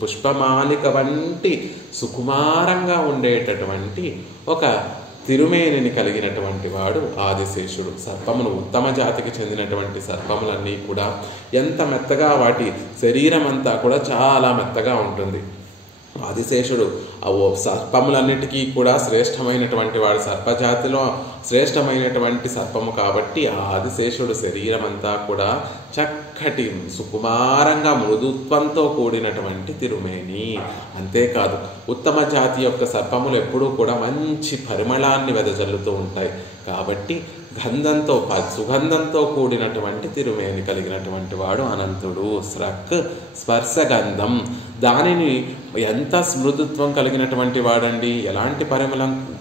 పుష్పమాలిక వంటి సుకుమారంగా ఉండేటటువంటి ఒక తిరుమేనిని కలిగినటువంటి వాడు ఆదిశేషుడు. సర్పములు ఉత్తమ జాతికి చెందినటువంటి సర్పములన్నీ కూడా ఎంత మెత్తగా, వాటి శరీరం అంతా కూడా చాలా మెత్తగా ఉంటుంది. ఆదిశేషుడు సర్పములన్నిటికీ కూడా శ్రేష్టమైనటువంటి వాడు, సర్పజాతిలో శ్రేష్టమైనటువంటి సర్పము కాబట్టి ఆ ఆదిశేషుడు శరీరం అంతా కూడా చక్కటి సుకుమారంగా మృదుత్వంతో కూడినటువంటి తిరుమేని. అంతేకాదు ఉత్తమ జాతి యొక్క సర్పములు ఎప్పుడూ కూడా మంచి పరిమళాన్ని వెదజల్లుతూ ఉంటాయి కాబట్టి గంధంతో సుగంధంతో కూడినటువంటి తిరుమేని కలిగినటువంటి వాడు అనంతుడు. స్రక్ స్పర్శ గంధం, దానిని ఎంత మృదుత్వం కలిగినటువంటి వాడండి, ఎలాంటి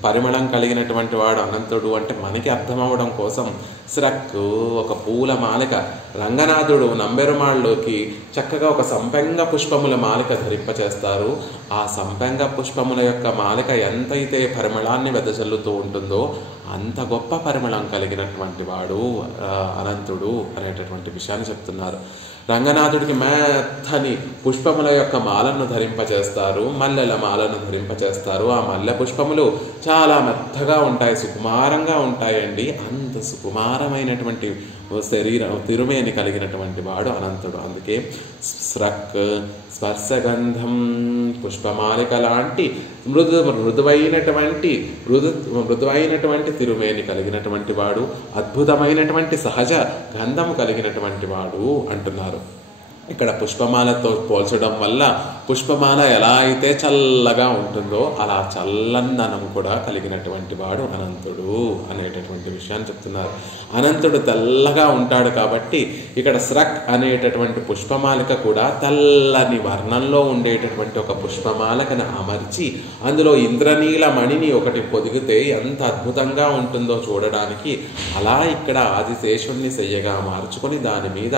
పరిమళం కలిగినటువంటి వాడు అనంతుడు అంటే మనకి అర్థం అవడం కోసం స్రక్ ఒక పూల మాలిక, రంగనాథుడు నంబెరుమాళ్ళలోకి చక్కగా ఒక సంపెంగ పుష్పముల మాలిక ధరింపచేస్తారు. ఆ సంపెంగ పుష్పముల యొక్క మాలిక ఎంతైతే పరిమళాన్ని వెదజల్లుతూ ఉంటుందో అంత గొప్ప పరిమళం కలిగినటువంటి వాడు అనంతుడు అనేటటువంటి విషయాన్ని చెప్తున్నారు. రంగనాథుడికి మెత్తని పుష్పముల యొక్క మాలను ధరింపచేస్తారు, మల్లెల మాలను ధరింపచేస్తారు. ఆ మల్లె పుష్పములు చాలా మెత్తగా ఉంటాయి, సుకుమారంగా ఉంటాయండి. అంత సుకుమారమైనటువంటి శరీరం తిరుమేని కలిగినటువంటి వాడు అనంతుడు. అందుకే స్రక్ స్పర్శగంధం, పుష్పమాలిక లాంటి మృదువైనటువంటి తిరుమేని కలిగినటువంటి వాడు, అద్భుతమైనటువంటి సహజ గంధము కలిగినటువంటి వాడు అంటున్నారు. ఇక్కడ పుష్పమాలతో పోల్చడం వల్ల పుష్పమాల ఎలా అయితే చల్లగా ఉంటుందో అలా చల్లందనం కూడా కలిగినటువంటి వాడు అనంతుడు అనేటటువంటి విషయాన్ని చెప్తున్నారు. అనంతుడు తెల్లగా ఉంటాడు కాబట్టి ఇక్కడ స్రక్ అనేటటువంటి పుష్పమాలిక కూడా తెల్లని వర్ణంలో ఉండేటటువంటి ఒక పుష్పమాలికను అమర్చి అందులో ఇంద్రనీల మణిని ఒకటి పొదిగితే ఎంత అద్భుతంగా ఉంటుందో చూడడానికి, అలా ఇక్కడ ఆదిశేషుణ్ణి శయ్యగా మార్చుకొని దాని మీద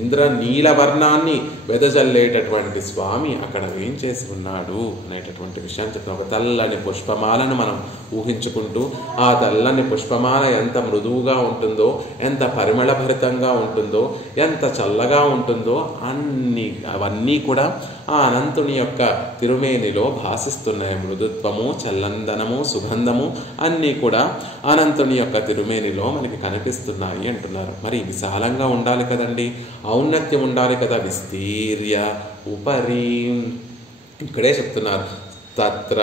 ఇంద్రనీల వర్ణాన్ని వెదజల్లేటటువంటి స్వామి అక్కడ ఏం చేసి ఉన్నాడు అనేటటువంటి విషయాన్ని చెప్తున్నాం. ఒక తెల్లని పుష్పమాలను మనం ఊహించుకుంటూ ఆ తెల్లని పుష్పమాల ఎంత మృదువుగా ఉంటుందో, ఎంత పరిమళభరితంగా ఉంటుందో, ఎంత చల్లగా ఉంటుందో అవన్నీ కూడా ఆ అనంతుని యొక్క తిరుమేనిలో భాసిస్తున్నాయి. మృదుత్వము, చల్లందనము, సుగంధము అన్నీ కూడా అనంతుని యొక్క తిరుమేనిలో మనకి కనిపిస్తున్నాయి అంటున్నారు. మరి విశాలంగా ఉండాలి కదండి, ఔన్నత్యం ఉండాలి కదా. విస్తీర్య ఉపరి, ఇక్కడే చెప్తున్నారు. తత్ర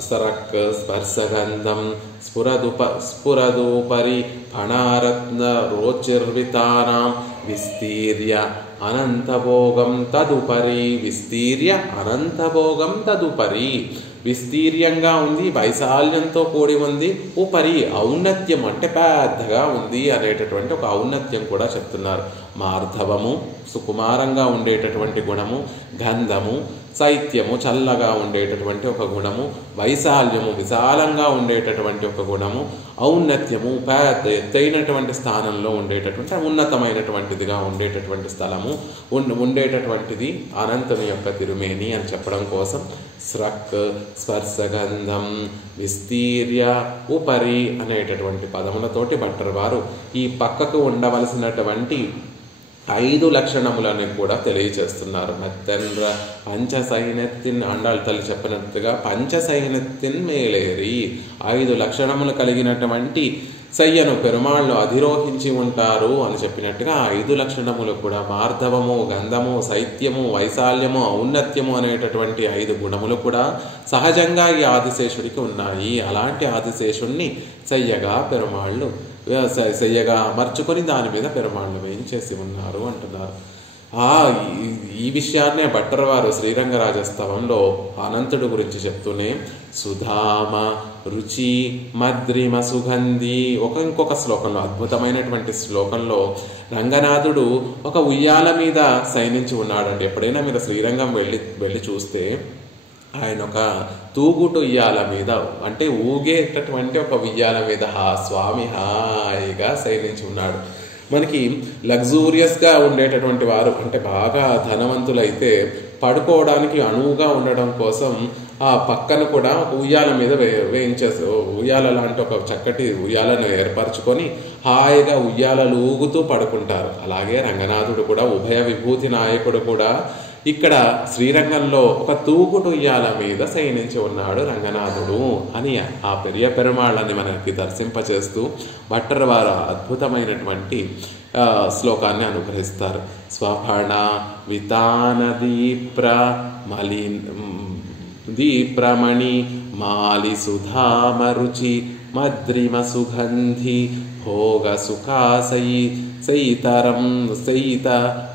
స్రక్ స్పర్శగంధం స్ఫురదుపరి ఫణారత్న రోచిర్వితానాం విస్తీర్య అనంతభోగం తదుపరి. విస్తీర్య అనంతభోగం తదుపరి, విస్తీర్యంగా ఉంది, వైశాల్యంతో కూడి ఉంది. ఉపరి ఔన్నత్యం అంటే పెద్దగా ఉంది అనేటటువంటి ఒక ఔన్నత్యం కూడా చెప్తున్నారు. మార్ధవము సుకుమారంగా ఉండేటటువంటి గుణము, గంధము శైత్యము చల్లగా ఉండేటటువంటి ఒక గుణము, వైశాల్యము విశాలంగా ఉండేటటువంటి ఒక గుణము, ఔన్నత్యము పెద్ద ఎత్తైనటువంటి స్థానంలో ఉండేటటువంటి ఉన్నతమైనటువంటిదిగా ఉండేటటువంటి స్థలము ఉండేటటువంటిది అనంతుని యొక్క తిరుమేని అని చెప్పడం కోసం స్రక్ స్పర్శగంధం విస్తీర్య ఉపరి అనేటటువంటి పదములతోటి భట్టర్ వారు ఈ పక్కకు ఉండవలసినటువంటి 5 లక్షణములని కూడా తెలియచేస్తున్నారు. మెత్తెన్ర పంచసైనెత్తిన్, ఆండాళ్ళ తల్లి చెప్పినట్టుగా పంచసైనెత్తిన్ మేలేరి, 5 లక్షణములు కలిగినటువంటి శయ్యను పెరుమాళ్ళు అధిరోహించి ఉంటారు అని చెప్పినట్టుగా 5 లక్షణములు కూడా మార్ధవము, గంధము, శైత్యము, వైశాల్యము, ఔన్నత్యము అనేటటువంటి 5 గుణములు కూడా సహజంగా ఈ ఆదిశేషుడికి ఉన్నాయి. అలాంటి ఆదిశేషుణ్ణి శయ్యగా పెరుమాళ్ళు శయ్యగా అమర్చుకొని దాని మీద పెరుమాళ్ళు వేయించేసి ఉన్నారు అంటున్నారు. ఈ విషయాన్నే భట్టర్ వారు శ్రీరంగరాజస్తవంలో అనంతుడు గురించి చెప్తూనే సుధామ రుచి మద్రిమ సుగంధి ఇంకొక శ్లోకంలో, అద్భుతమైనటువంటి శ్లోకంలో రంగనాథుడు ఒక ఉయ్యాల మీద శయనించి ఉన్నాడండి. ఎప్పుడైనా మీరు శ్రీరంగం వెళ్ళి చూస్తే ఆయన ఒక తూగుటు ఉయ్యాల మీద, అంటే ఊగేటటువంటి ఒక ఉయ్యాల మీద స్వామి హాయిగా శయనించి ఉన్నాడు. మనకి లగ్జూరియస్గా ఉండేటటువంటి వారు, అంటే బాగా ధనవంతులైతే పడుకోవడానికి అనువుగా ఉండడం కోసం ఆ పక్కన కూడా ఒక ఉయ్యాల మీద ఉయ్యాల లాంటి ఒక చక్కటి ఉయ్యాలను ఏర్పరచుకొని హాయిగా ఉయ్యాలలు ఊగుతూ పడుకుంటారు. అలాగే రంగనాథుడు కూడా ఉభయ విభూతి నాయకుడు కూడా ఇక్కడ శ్రీరంగంలో ఒక తూగుడు ఉయ్యాల మీద శయనించి ఉన్నాడు రంగనాథుడు అని ఆ పెరియ పెరుమాళ్ళని మనకి దర్శింపచేస్తూ భట్టర్ వారు అద్భుతమైనటువంటి శ్లోకాన్ని అనుగ్రహిస్తారు. స్వఫణ వితాన దీప్రమణి మాలి సుధామరుచి మద్రిమ సుగంధి భోగ సుఖాసయి సైత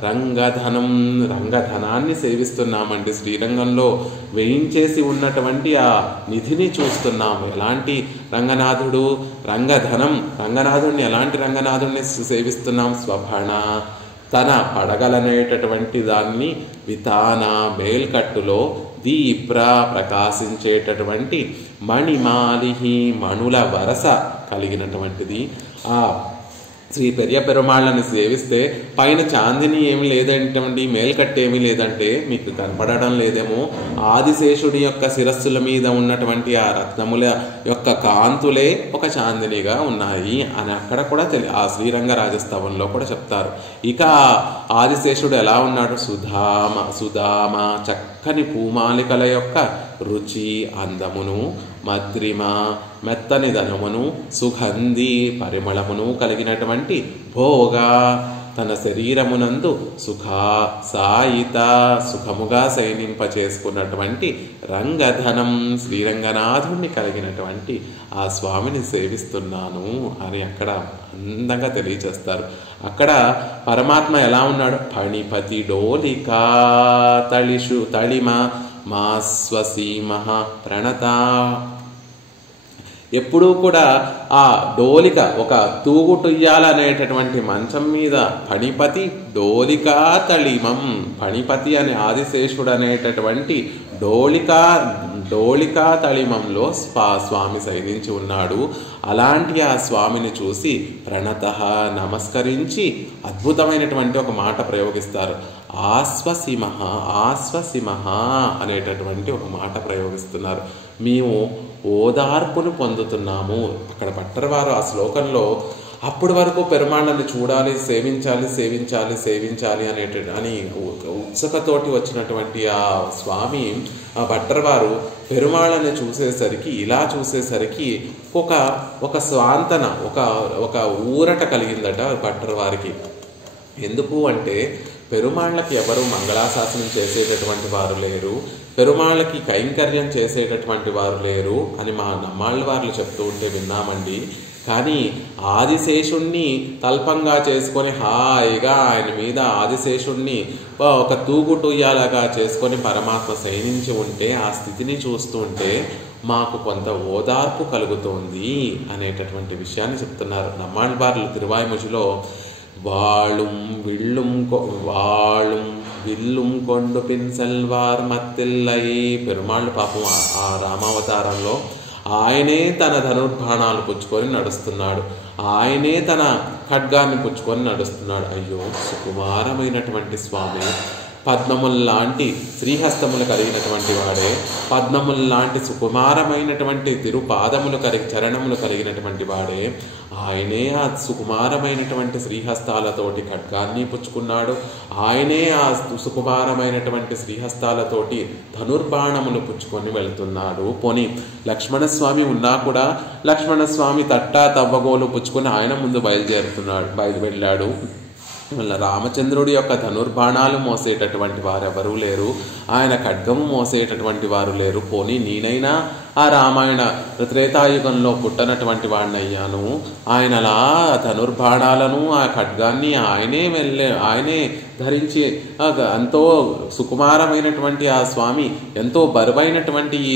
రంగధనాన్ని సేవిస్తున్నామండి. శ్రీరంగంలో వేయించేసి ఉన్నటువంటి ఆ నిధిని చూస్తున్నాము. ఎలాంటి రంగనాథుడు, రంగనాథుడిని ఎలాంటి రంగనాథుడిని సేవిస్తున్నాం? స్వభణ, తన పడగలనేటటువంటి దాన్ని వితాన మేల్కట్టులో దీప్ర ప్రకాశించేటటువంటి మణిమాలిహి మణుల వరస కలిగినటువంటిది. ఆ శ్రీ పెరియ పెరుమాళ్ళని సేవిస్తే పైన చాందిని ఏమి లేదంటే, మేల్కట్టు ఏమీ లేదంటే మీకు కనపడడం లేదేమో, ఆదిశేషుడి యొక్క శిరస్సుల మీద ఉన్నటువంటి ఆ రత్నముల యొక్క కాంతులే ఒక చాందినిగా ఉన్నాయి అని అక్కడ కూడా ఆ శ్రీరంగరాజస్తవంలో కూడా చెప్తారు. ఇక ఆదిశేషుడు ఎలా ఉన్నాడు? సుధామ చక్కని పూమాలికల యొక్క రుచి అందమును, మద్రిమ మెత్తని ధనమును, సుగంధి పరిమళమును కలిగినటువంటి భోగ తన శరీరమునందు సాయిత సుఖముగా శయనింపచేసుకున్నటువంటి రంగధనం శ్రీరంగనాథుణ్ణి కలిగినటువంటి ఆ స్వామిని సేవిస్తున్నాను అని అక్కడ అందంగా తెలియచేస్తారు. అక్కడ పరమాత్మ ఎలా ఉన్నాడు? ఫణిపతి డోలికా తళిమ మాస్వసీమ ప్రణత. ఎప్పుడూ కూడా ఆ డోలిక, ఒక తూగుటుయ్యాల అనేటటువంటి మంచం మీద ఫణిపతి డోలికా తళిమం, ఫణిపతి అనే ఆదిశేషుడు అనేటటువంటి డోలికా తళిమంలో స్వామి శయనించి ఉన్నాడు. అలాంటి ఆ స్వామిని చూసి ప్రణత నమస్కరించి అద్భుతమైనటువంటి ఒక మాట ప్రయోగిస్తారు. ఆశ్వసిమహ అనేటటువంటి ఒక మాట ప్రయోగిస్తున్నారు. మేము ఓదార్పును పొందుతున్నాము. అక్కడ భట్టర్ వారు ఆ శ్లోకంలో అప్పటి వరకు పెరుమాళ్ళని చూడాలి, సేవించాలి అని ఉత్సుకతోటి వచ్చినటువంటి ఆ స్వామి, ఆ భట్టర్ వారు పెరుమాళ్ళని చూసేసరికి ఒక స్వాంతన, ఒక ఊరట కలిగిందట భట్టర్ వారికి. ఎందుకు అంటే పెరుమాళ్ళకి ఎవరు మంగళాశాసనం చేసేటటువంటి వారు లేరు, పెరుమాళ్ళకి కైంకర్యం చేసేటటువంటి వారు లేరు అని మా నమ్మాళ్ళ వారు చెప్తూ ఉంటే విన్నామండి. కానీ ఆదిశేషుణ్ణి తల్పంగా చేసుకొని హాయిగా ఆయన మీద ఆదిశేషుణ్ణి ఒక తూగుటుయ్యాలగా చేసుకొని పరమాత్మ శయనించి ఉంటే ఆ స్థితిని చూస్తుంటే మాకు కొంత ఓదార్పు కలుగుతోంది అనేటటువంటి విషయాన్ని చెప్తున్నారు. నమ్మాళ్ళవార్లు తిరువాయిముజిలో వాళుం విల్లుం కొండు పిన్సల్వార్ మత్తిల్లై, పెరుమాళ్ళు పాపం ఆ రామావతారంలో ఆయనే తన ధనుర్బాణాలు పుచ్చుకొని నడుస్తున్నాడు, ఆయనే తన ఖడ్గాన్ని పుచ్చుకొని నడుస్తున్నాడు. అయ్యో సుకుమారమైనటువంటి స్వామి, పద్మముల్లాంటి శ్రీహస్తములు కలిగినటువంటి వాడే, పద్మముల్లాంటి సుకుమారమైనటువంటి తిరుపాదములు చరణములు కలిగినటువంటి వాడే, ఆయనే ఆ సుకుమారమైనటువంటి శ్రీహస్తాలతోటి ఖడ్గాన్ని పుచ్చుకున్నాడు, ఆయనే ఆ సుకుమారమైనటువంటి శ్రీహస్తాలతోటి ధనుర్బాణములు పుచ్చుకొని వెళ్తున్నాడు. పోనీ లక్ష్మణస్వామి ఉన్నా కూడా లక్ష్మణస్వామి తట్టా తవ్వగోలు పుచ్చుకొని ఆయన ముందు వెళ్ళాడు. రామచంద్రుడి యొక్క ధనుర్బాణాలు మోసేటటువంటి వారెవరూ లేరు, ఆయన ఖడ్గము మోసేటటువంటి వారు లేరు. పోనీ నేనైనా ఆ రామాయణ త్రేతాయుగంలో పుట్టనటువంటి వాడిని అయ్యాను. ఆయన అలా ధనుర్బాణాలను ఆ ఖడ్గాన్ని ఆయనే ధరించి ఎంతో సుకుమారమైనటువంటి ఆ స్వామి ఎంతో బరువైనటువంటి ఈ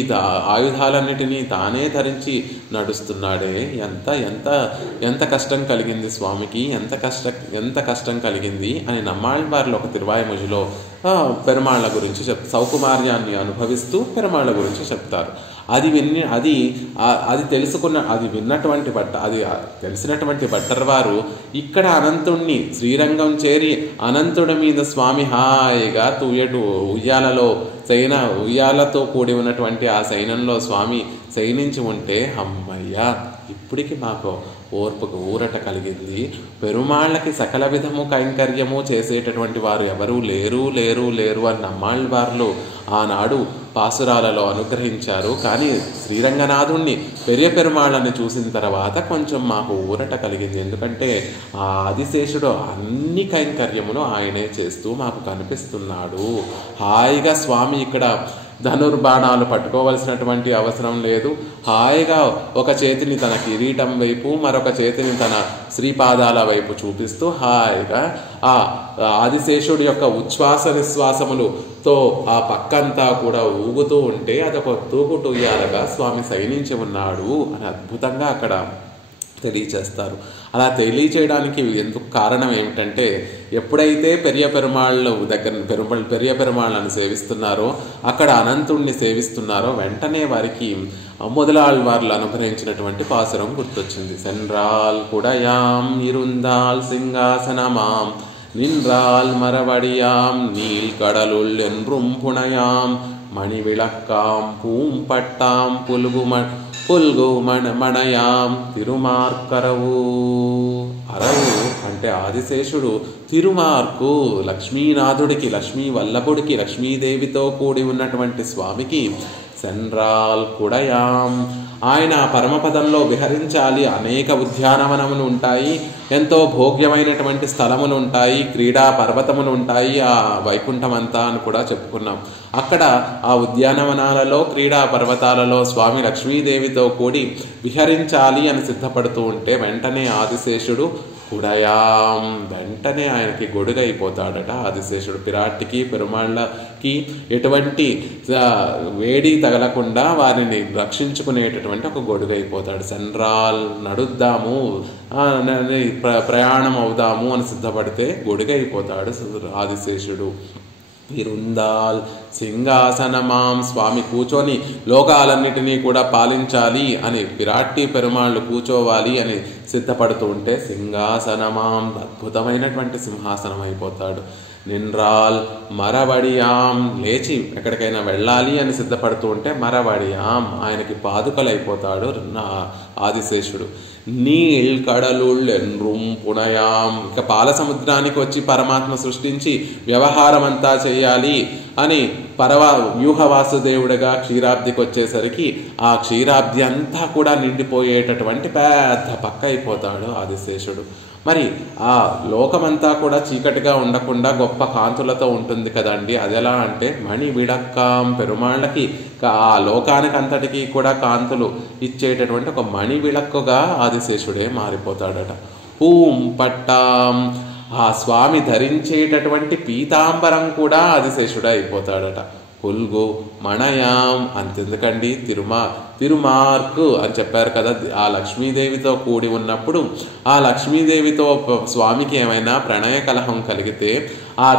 ఆయుధాలన్నిటినీ తానే ధరించి నడుస్తున్నాడే. ఎంత ఎంత ఎంత కష్టం కలిగింది స్వామికి, ఎంత కష్టం కలిగింది అని నమ్మాళ్ళవార్లు ఒక తిరువాయిముజిలో పెరుమాళ్ళ గురించి సౌకుమార్యాన్ని అనుభవిస్తూ పెరుమాళ్ళ గురించి చెప్తారు. అది విన్నటువంటి అది తెలిసినటువంటి భట్టర్ వారు ఇక్కడ అనంతుణ్ణి శ్రీరంగం చేరి అనంతుడి మీద స్వామి హాయిగా తూయటు ఉయ్యాలతో కూడి ఉన్నటువంటి ఆ శయనంలో స్వామి శయనించి ఉంటే అమ్మయ్యా ఇప్పటికి మాకు ఓర్పుకు ఊరట కలిగింది. పెరుమాళ్ళకి సకల విధము కైంకర్యము చేసేటటువంటి వారు ఎవరూ లేరు అని నమ్మాళ్ళవార్లు ఆనాడు పాసురాలలో అనుగ్రహించారు. కానీ శ్రీరంగనాథుణ్ణి పెరుమాళ్ళని చూసిన తర్వాత కొంచెం మాకు ఊరట కలిగింది. ఎందుకంటే ఆ ఆదిశేషుడు అన్ని కైంకర్యములు ఆయనే చేస్తూ మాకు కనిపిస్తున్నాడు. హాయిగా స్వామి ఇక్కడ ధనుర్బాణాలు పట్టుకోవలసినటువంటి అవసరం లేదు. హాయిగా ఒక చేతిని తన కిరీటం వైపు మరొక చేతిని తన శ్రీపాదాల వైపు చూపిస్తూ హాయిగా ఆ ఆదిశేషుడి యొక్క ఉచ్ఛ్వాస నిశ్వాసములతో ఆ పక్కంతా కూడా ఊగుతూ ఉంటే అదొక తూగుటుయ్యాలగా స్వామి శయనించి ఉన్నాడు అని అద్భుతంగా అక్కడ తెలియచేస్తారు. అలా తెలియచేయడానికి ఎందుకు కారణం ఏమిటంటే ఎప్పుడైతే పెరుమాళ్ళ దగ్గర పెరుమాళ్ళను సేవిస్తున్నారో అక్కడ అనంతుణ్ణి సేవిస్తున్నారో వెంటనే వారికి మొదలాళ్వార్లు అనుగ్రహించినటువంటి పాసురం గుర్తొచ్చింది. సెన్రాల్ కుడయాం ఇరుందాల్ సింహాసనమాం నిన్రాల్ మరవడియాం నీల్ కడలుల్ ఎన్రుం పుణయాం మణి విళక్కాం పూంపట్టాం పుల్గు మణయాం తిరుమార్కరవు. అరవు అంటే ఆదిశేషుడు తిరుమార్కు లక్ష్మీనాథుడికి లక్ష్మీ వల్లభుడికి లక్ష్మీదేవితో కూడి ఉన్నటువంటి స్వామికి సెన్రాల్ కుడయాం ఆయన పరమపదంలో విహరించాలి. అనేక ఉద్యానవనములు ఉంటాయి, ఎంతో భోగ్యమైనటువంటి స్థలములు ఉంటాయి, క్రీడా పర్వతములు ఉంటాయి ఆ వైకుంఠం అంతా అని కూడా చెప్పుకున్నాం. అక్కడ ఆ ఉద్యానవనాలలో క్రీడా పర్వతాలలో స్వామి లక్ష్మీదేవితో కూడి విహరించాలి అని సిద్ధపడుతూ ఉంటే వెంటనే ఆదిశేషుడు కుడయాం వెంటనే ఆయనకి గొడుగైపోతాడట. ఆదిశేషుడు పిరాట్టికి పెరుమాళ్ళకి ఎటువంటి వేడి తగలకుండా వారిని రక్షించుకునేటటువంటి ఒక గొడుగైపోతాడు. సెన్రాల్ నడుద్దాము ప్రయాణం అవుదాము అని సిద్ధపడితే గొడుగైపోతాడు ఆదిశేషుడు. ఇరుందాల్ సింహాసనమాం స్వామి కూర్చొని లోకాలన్నిటినీ కూడా పాలించాలి అని పిరాట్టి పెరుమాళ్ళు కూర్చోవాలి అని సిద్ధపడుతూ ఉంటే సింహాసనమాం అద్భుతమైనటువంటి సింహాసనం అయిపోతాడు. నిన్రాల్ మరవడియాం లేచి ఎక్కడికైనా వెళ్ళాలి అని సిద్ధపడుతూ ఉంటే మరవడియాం ఆయనకి పాదుకలైపోతాడు ఆదిశేషుడు. నీల్ కడలుల్ ఎన్రుం పుణయాం ఇక పాల సముద్రానికి వచ్చి పరమాత్మ సృష్టించి వ్యవహారం అంతా చేయాలి అని వ్యూహవాసుదేవుడిగా క్షీరాబ్దికి వచ్చేసరికి ఆ క్షీరాబ్ది అంతా కూడా నిండిపోయేటటువంటి పెద్ద పక్క అయిపోతాడు ఆదిశేషుడు. మరి ఆ లోకమంతా కూడా చీకటిగా ఉండకుండా గొప్ప కాంతులతో ఉంటుంది కదండి. అది ఎలా అంటే మణి విళక్కాం పెరుమాళ్ళకి ఆ లోకానికి అంతటికీ కూడా కాంతులు ఇచ్చేటటువంటి ఒక మణి విళక్కుగా ఆదిశేషుడే మారిపోతాడట. పూం పట్టాం ఆ స్వామి ధరించేటటువంటి పీతాంబరం కూడా ఆదిశేషుడే అయిపోతాడట. పుల్గు మణయాం అంతెందుకండి తిరుమార్కు అని చెప్పారు కదా. ఆ లక్ష్మీదేవితో కూడి ఉన్నప్పుడు ఆ లక్ష్మీదేవితో స్వామికి ఏమైనా ప్రణయ కలహం కలిగితే ఆ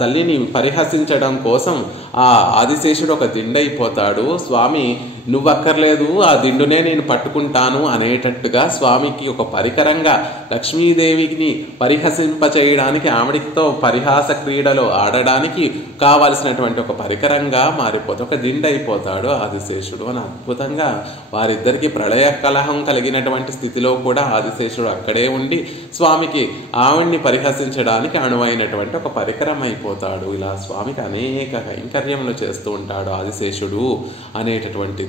తల్లిని పరిహసించడం కోసం ఆ ఆదిశేషుడు ఒక దిండైపోతాడు. స్వామి నువ్వక్కర్లేదు ఆ దిండునే నేను పట్టుకుంటాను అనేటట్టుగా స్వామికి ఒక పరికరంగా లక్ష్మీదేవిని పరిహసింపచేయడానికి ఆవిడితో పరిహాస క్రీడలో ఆడడానికి కావలసినటువంటి ఒక పరికరంగా మారిపోతాడు, ఒక దిండైపోతాడు ఆదిశేషుడు అని అద్భుతంగా వారిద్దరికి ప్రళయ కలహం కలిగినటువంటి స్థితిలో కూడా ఆదిశేషుడు అక్కడే ఉండి స్వామికి ఆవిడ్ని పరిహసించడానికి అనువైనటువంటి ఒక పరికరం అయిపోతాడు. ఇలా స్వామికి అనేక కైంకర్యములు చేస్తూ ఉంటాడు ఆదిశేషుడు అనేటటువంటి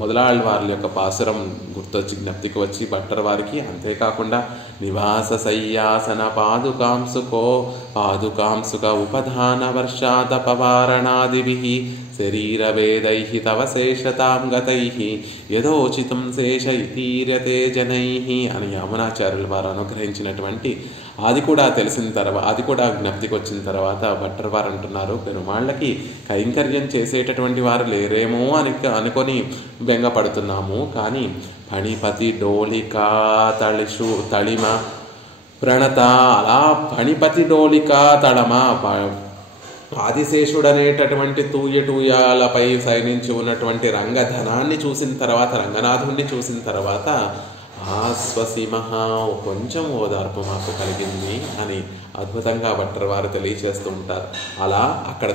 మొదలాళ్ళ వారి యొక్క పాసురం గుర్తొచ్చి జ్ఞప్తికి వచ్చి భట్టర్ వారికి. అంతేకాకుండా నివాసశయ్యాసన పాదుకాంసుక ఉపధాన వర్షాదపవారణాదిభిః శరీరవేదైః తవ శేషతాం గతైః యథోచితం శేష ఇతీర్యతే జనైః అని యామునాచార్యుల వారు అనుగ్రహించినటువంటి అది కూడా తెలిసిన తర్వాత, అది కూడా జ్ఞప్తికి వచ్చిన తర్వాత భట్టర్ వారు అంటున్నారు, పెరుమాళ్ళకి కైంకర్యం చేసేటటువంటి వారు లేరేమో అనుకొని బెంగపడుతున్నాము. కానీ ఫణిపతి డోలికా తళిమ ప్రణత అలా ఫణిపతి డోలికా తళమ ఆదిశేషుడనేటటువంటి తూయటూయాలపై సైనించి ఉన్నటువంటి రంగధనాన్ని చూసిన తర్వాత, రంగనాథుణ్ణి చూసిన తర్వాత ఆశ్వసిమహ కొంచెం ఓదార్పు మాకు కలిగింది అని అద్భుతంగా భట్టర్ వారు తెలియచేస్తూ ఉంటారు. అలా అక్కడ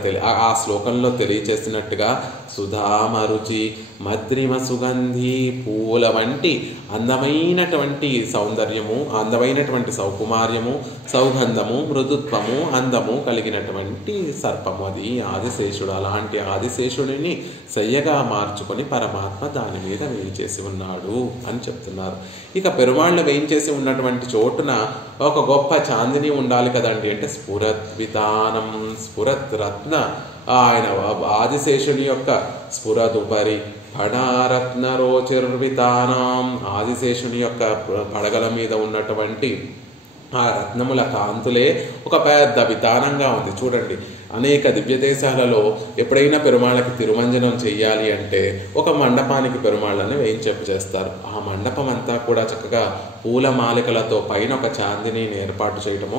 ఆ శ్లోకంలో తెలియచేసినట్టుగా సుధామరుచి మద్రిమ సుగంధి పూల వంటి అందమైనటువంటి సౌందర్యము, అందమైనటువంటి సౌకుమార్యము, సౌగంధము, మృదుత్వము, అందము కలిగినటువంటి సర్పము అది ఆదిశేషుడు. అలాంటి ఆదిశేషుడిని శయ్యగా మార్చుకొని పరమాత్మ దాని మీద వేయించేసి ఉన్నాడు అని చెప్తున్నారు. ఇక పెరుమాళ్ళు వేయించేసి ఉన్నటువంటి చోటున ఒక గొప్ప చాందిని ఉండాలి కదండి. అంటే స్ఫురద్వితానం స్ఫురత్ రత్న ఆయన ఆదిశేషుని యొక్క స్ఫురదుపరి ఫణారత్న రోచిర్వితానం ఆదిశేషుని యొక్క పడగల మీద ఉన్నటువంటి ఆ రత్నముల కాంతులే ఒక పెద్ద వితానంగా ఉంది. చూడండి, అనేక దివ్య దేశాలలో ఎప్పుడైనా పెరుమాళ్ళకి తిరుమంజనం చెయ్యాలి అంటే ఒక మండపానికి పెరుమాళ్ళని వేయించేపు చేస్తారు. ఆ మండపం అంతా కూడా చక్కగా పూలమాలికలతో పైన ఒక చాందినీని ఏర్పాటు చేయటము,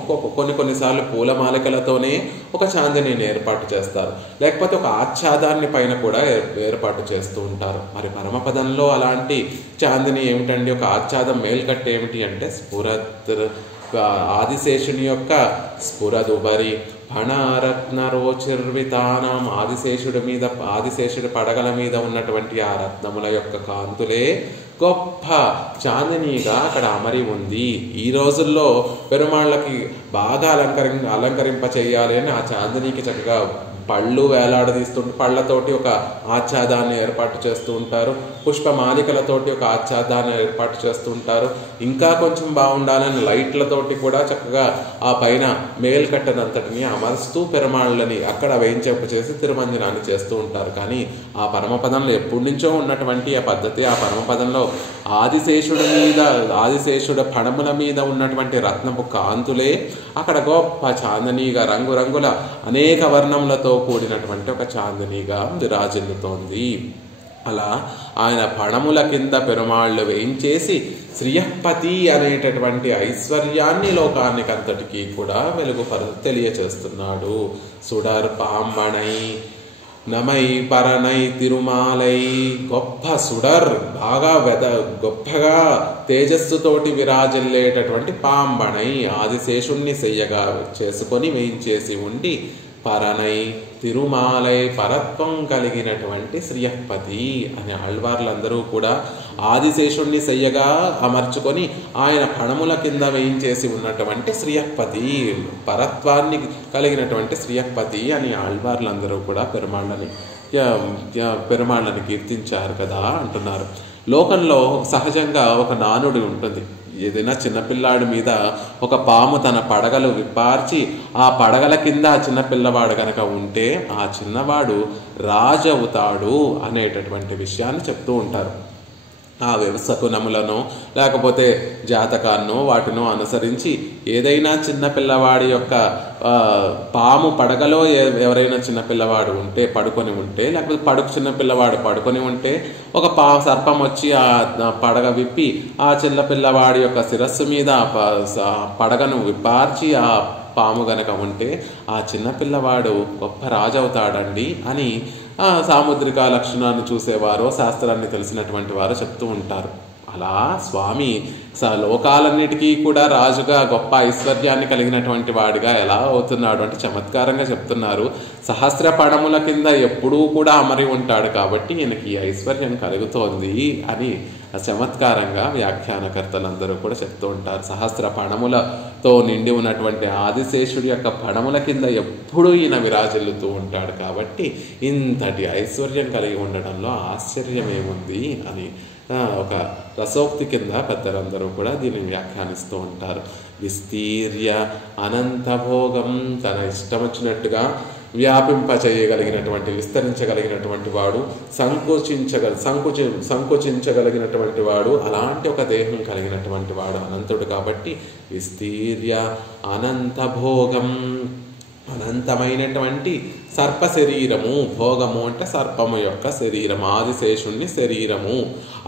కొన్నిసార్లు పూలమాలికలతోనే ఒక చాందినీని ఏర్పాటు చేస్తారు, లేకపోతే ఒక ఆచ్ఛాదాన్ని పైన కూడా ఏర్పాటు చేస్తూ ఉంటారు. మరి పరమపదంలో అలాంటి చాందిని ఏమిటండి? ఒక ఆచ్ఛాదం మేల్కట్టు ఏమిటి అంటే స్ఫురత్ ఆదిశేషుని యొక్క స్ఫురదుబరి ఫణారత్న రోచిర్వితానం ఆదిశేషుడి పడగల మీద ఉన్నటువంటి ఆ రత్నముల యొక్క కాంతులే గొప్ప చాందినిగా అక్కడ అమరి ఉంది. ఈ రోజుల్లో పెరుమాళ్ళకి బాగా అలంకరింప చేయాలి అని ఆ చాందినికి చక్కగా పళ్ళు వేలాడదీస్తుంటే పళ్ళతోటి ఒక ఆచ్ఛాదాన్ని ఏర్పాటు చేస్తూ ఉంటారు, పుష్పమాలికలతోటి ఒక ఆచ్ఛాదాన్ని ఏర్పాటు చేస్తూ ఉంటారు. ఇంకా కొంచెం బాగుండాలని లైట్లతోటి కూడా చక్కగా ఆ పైన మేల్కట్టనంతటిని అమరుస్తూ పెరుమాళ్ళని అక్కడ వేయించేపు చేసి తిరుమంజనాన్ని చేస్తూ ఉంటారు. కానీ ఆ పరమపదంలో ఎప్పటి నుంచో ఉన్నటువంటి ఆ పద్ధతి, ఆ పరమపదంలో ఆదిశేషుడు పడముల మీద ఉన్నటువంటి రత్నపు కాంతులే అక్కడ గొప్ప చాందనీగా రంగురంగుల అనేక వర్ణములతో కూడినటువంటి ఒక చాందనీగా విరాజిల్లుతోంది. అలా ఆయన పడముల కింద పెరుమాళ్ళు వేయించేసి శ్రియపతి అనేటటువంటి ఐశ్వర్యాన్ని లోకానికి అంతటికీ కూడా తెలియచేస్తున్నాడు. సుడర్ పాంబణై నమై పరనై తిరుమాలై గొప్ప సుడర్ బాగా గొప్పగా తేజస్సుతోటి విరాజిల్లేటటువంటి పాంబణై ఆదిశేషుణ్ణి శయ్యగా చేసుకొని వేయించేసి ఉండి పరనై తిరుమాలై పరత్వం కలిగినటువంటి శ్రియపతి అని ఆళ్వార్లందరూ కూడా ఆదిశేషుణ్ణి శయ్యగా అమర్చుకొని ఆయన పణముల కింద వేయించేసి ఉన్నటువంటి శ్రియపతి పరత్వాన్ని కలిగినటువంటి శ్రియపతి అని ఆళ్వార్లందరూ కూడా పెరుమాళ్ళని కీర్తించారు కదా అంటున్నారు. లోకంలో సహజంగా ఒక నానుడి ఉంటుంది. ఏదైనా చిన్నపిల్లాడి మీద ఒక పాము తన పడగలు విప్పార్చి ఆ పడగల కింద ఆ చిన్నపిల్లవాడు కనుక ఉంటే ఆ చిన్నవాడు రాజు అవుతాడు అనేటటువంటి విషయాన్ని చెప్తూ ఉంటారు. ఆ వ్యవసకునములను లేకపోతే జాతకాన్నో వాటినో అనుసరించి ఏదైనా చిన్నపిల్లవాడి యొక్క పాము పడగలో ఎవరైనా చిన్నపిల్లవాడు ఉంటే పడుకొని ఉంటే, లేకపోతే చిన్నపిల్లవాడు పడుకొని ఉంటే ఒక సర్పం వచ్చి ఆ పడగ విప్పి ఆ చిన్నపిల్లవాడి యొక్క శిరస్సు మీద పడగను విప్పార్చి ఆ పాము గనక ఉంటే ఆ చిన్నపిల్లవాడు గొప్ప రాజు అవుతాడండి అని సాముద్రిక లక్షణాన్ని చూసేవారు, శాస్త్రాన్ని తెలిసినటువంటి వారు చెప్తూ ఉంటారు. అలా స్వామి లోకాలన్నిటికీ కూడా రాజుగా గొప్ప ఐశ్వర్యాన్ని కలిగినటువంటి వాడిగా ఎలా అవుతున్నాడు అంటే చమత్కారంగా చెప్తున్నారు. సహస్ర పడముల కింద ఎప్పుడూ కూడా అమరి ఉంటాడు కాబట్టి ఈయనకి ఐశ్వర్యం కలుగుతోంది అని చమత్కారంగా వ్యాఖ్యానకర్తలందరూ కూడా చెప్తూ ఉంటారు. సహస్ర పణములతో నిండి ఉన్నటువంటి ఆదిశేషుడి యొక్క పణముల కింద ఎప్పుడూ ఈయన విరాజిల్లుతూ ఉంటాడు కాబట్టి ఇంతటి ఐశ్వర్యం కలిగి ఉండడంలో ఆశ్చర్యం ఏముంది అని ఒక రసోక్తి కింద పెద్దలందరూ కూడా దీన్ని వ్యాఖ్యానిస్తూ ఉంటారు. విస్తీర్య అనంతభోగం, తన ఇష్టం వచ్చినట్టుగా వ్యాపింపచేయగలిగినటువంటి, విస్తరించగలిగినటువంటి వాడు, సంకోచించగలిగినటువంటి వాడు, అలాంటి ఒక దేహం కలిగినటువంటి వాడు అనంతుడు. కాబట్టి విస్తీర్య అనంతభోగం, అనంతమైనటువంటి సర్ప శరీరము. భోగము అంటే సర్పము యొక్క శరీరం, ఆదిశేషుణ్ణి శరీరము.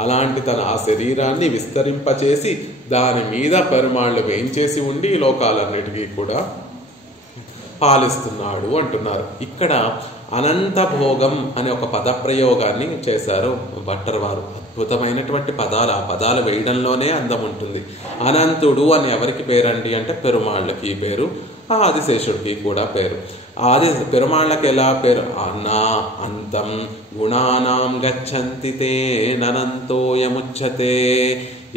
అలాంటి తన ఆ శరీరాన్ని విస్తరింపచేసి దాని మీద పెరుమాళ్ళు వేయించేసి ఉండి లోకాలన్నిటికీ కూడా పాలిస్తున్నాడు అంటున్నారు. ఇక్కడ అనంత భోగం అనే ఒక పదప్రయోగాన్ని చేశారు భట్టర్ వారు. అద్భుతమైనటువంటి పదాలు, ఆ పదాలు వేయడంలోనే అందం ఉంటుంది. అనంతుడు అని ఎవరికి పేరండి అంటే పెరుమాళ్ళకి పేరు, ఆదిశేషుడికి కూడా పేరు. పెరుమాళ్ళకి ఎలా పేరు? అనా అంతం గుణానాం గచ్చంతి తే ననంతోయముచ్యతే.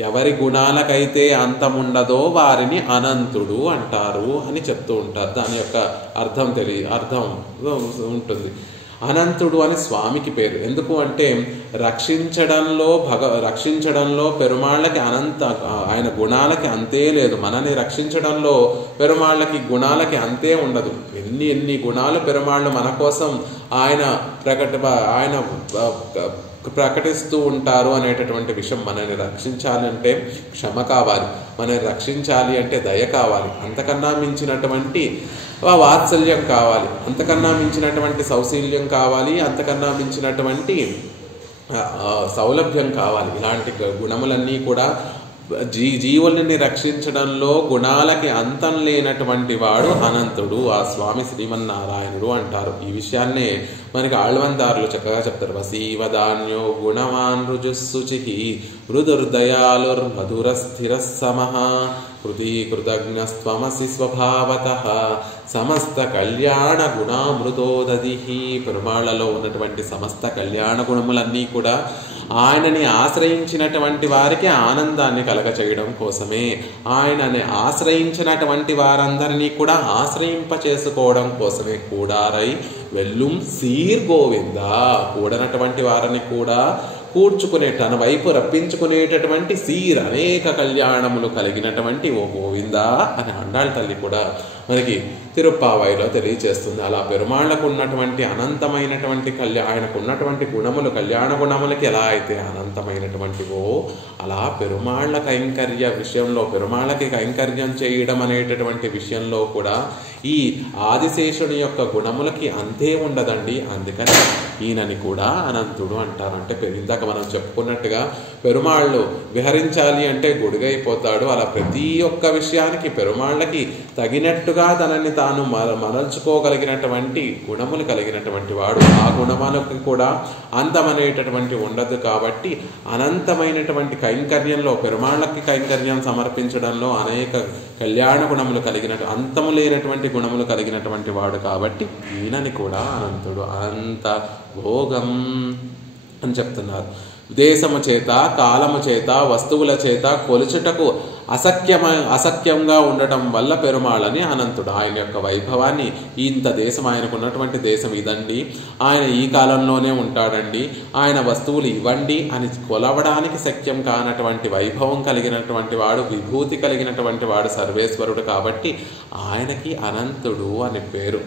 ఎవరి గుణాలకైతే అంతముండదో వారిని అనంతుడు అంటారు అని చెప్తూ ఉంటారు. దాని యొక్క అర్థం ఉంటుంది. అనంతుడు అని స్వామికి పేరు. ఎందుకు అంటే రక్షించడంలో పెరుమాళ్ళకి ఆయన గుణాలకి అంతే లేదు. మనని రక్షించడంలో పెరుమాళ్ళకి గుణాలకి అంతే ఉండదు. ఎన్ని గుణాలు పెరుమాళ్ళు మన కోసం ఆయన ప్రకటిస్తూ ఉంటారు అనేటటువంటి విషయం. మనని రక్షించాలంటే క్షమ కావాలి, మనని రక్షించాలి అంటే దయ కావాలి, అంతకన్నా మించినటువంటి వాత్సల్యం కావాలి, అంతకన్నా మించినటువంటి సౌశీల్యం కావాలి, అంతకన్నా మించినటువంటి సౌలభ్యం కావాలి. ఇలాంటి గుణములన్నీ కూడా జీవుల్ని రక్షించడంలో గుణాలకి అంతం లేనటువంటి వాడు అనంతుడు, ఆ స్వామి శ్రీమన్నారాయణుడు అంటారు. ఈ విషయాన్నే మనకి ఆళ్వందారులు చక్కగా చెప్తారు. వసీవదాన్యో గుణవాన్ రుజుశుచి మృదుర్దయాలుర్మధురస్థిర సమః కృతి కృతజ్ఞస్త్వమసి స్వభావతః సమస్త కళ్యాణ గుణామృతోదధిః. పెరుమాళ్లలో ఉన్నటువంటి సమస్త కళ్యాణ గుణములన్నీ కూడా ఆయనని ఆశ్రయించినటువంటి వారికి ఆనందాన్ని కలగచేయడం కోసమే, ఆయనని ఆశ్రయించినటువంటి వారందరినీ కూడా ఆశ్రయింపచేసుకోవడం కోసమే. కూడారై వెల్లుం సీర్ గోవింద, కూడనటువంటి వారిని కూడా కూర్చుకునే, తన వైపు రప్పించుకునేటటువంటి సీర్, అనేక కళ్యాణములు కలిగినటువంటి ఓ గోవింద అని ఆండాళ్ తల్లి కూడా మనకి తిరుప్పావైలో తెలియచేస్తుంది. అలా పెరుమాళ్లకు ఉన్నటువంటి అనంతమైనటువంటి ఆయనకు ఉన్నటువంటి గుణములు, కళ్యాణ గుణములకి ఎలా అయితే అనంతమైనటువంటివో అలా పెరుమాళ్ల కైంకర్య విషయంలో, పెరుమాళ్ళకి కైంకర్యం చేయడం అనేటటువంటి విషయంలో కూడా ఈ ఆదిశేషుని యొక్క గుణములకి అంతే ఉండదండి. అందుకని ఈయనని కూడా అనంతుడు అంటారు. అంటే ఇందాక మనం చెప్పుకున్నట్టుగా పెరుమాళ్ళు విహరించాలి అంటే గొడుగైపోతాడు. అలా ప్రతి ఒక్క విషయానికి పెరుమాళ్ళకి తగినట్టుగా తనని తాను మరల్చుకోగలిగినటువంటి గుణములు కలిగినటువంటి వాడు. ఆ గుణములకు కూడా అంతమనేటటువంటి ఉండదు. కాబట్టి అనంతమైనటువంటి కైంకర్యంలో, పెరుమాళ్ళకి కైంకర్యం సమర్పించడంలో అనేక కళ్యాణ గుణములు కలిగినట్టు, అంతము లేనటువంటి గుణములు కలిగినటువంటి వాడు. కాబట్టి ఈయనని కూడా అనంతుడు, అనంత భోగం అని చెప్తున్నారు. దేశము చేత, కాలము చేత, వస్తువుల చేత కొలుచుటకు అసఖ్యంగా ఉండటం వల్ల పెరుమాళ్ళని అనంతుడు. ఆయన యొక్క వైభవాన్ని, ఇంత దేశం, ఆయనకు ఉన్నటువంటి దేశం ఇదండి, ఆయన ఈ కాలంలోనే ఉంటాడండి, ఆయన వస్తువులు ఇవ్వండి అని కొలవడానికి శక్యం కానటువంటి వైభవం కలిగినటువంటి వాడు, విభూతి కలిగినటువంటి వాడు సర్వేశ్వరుడు. కాబట్టి ఆయనకి అనంతుడు అని పేరు.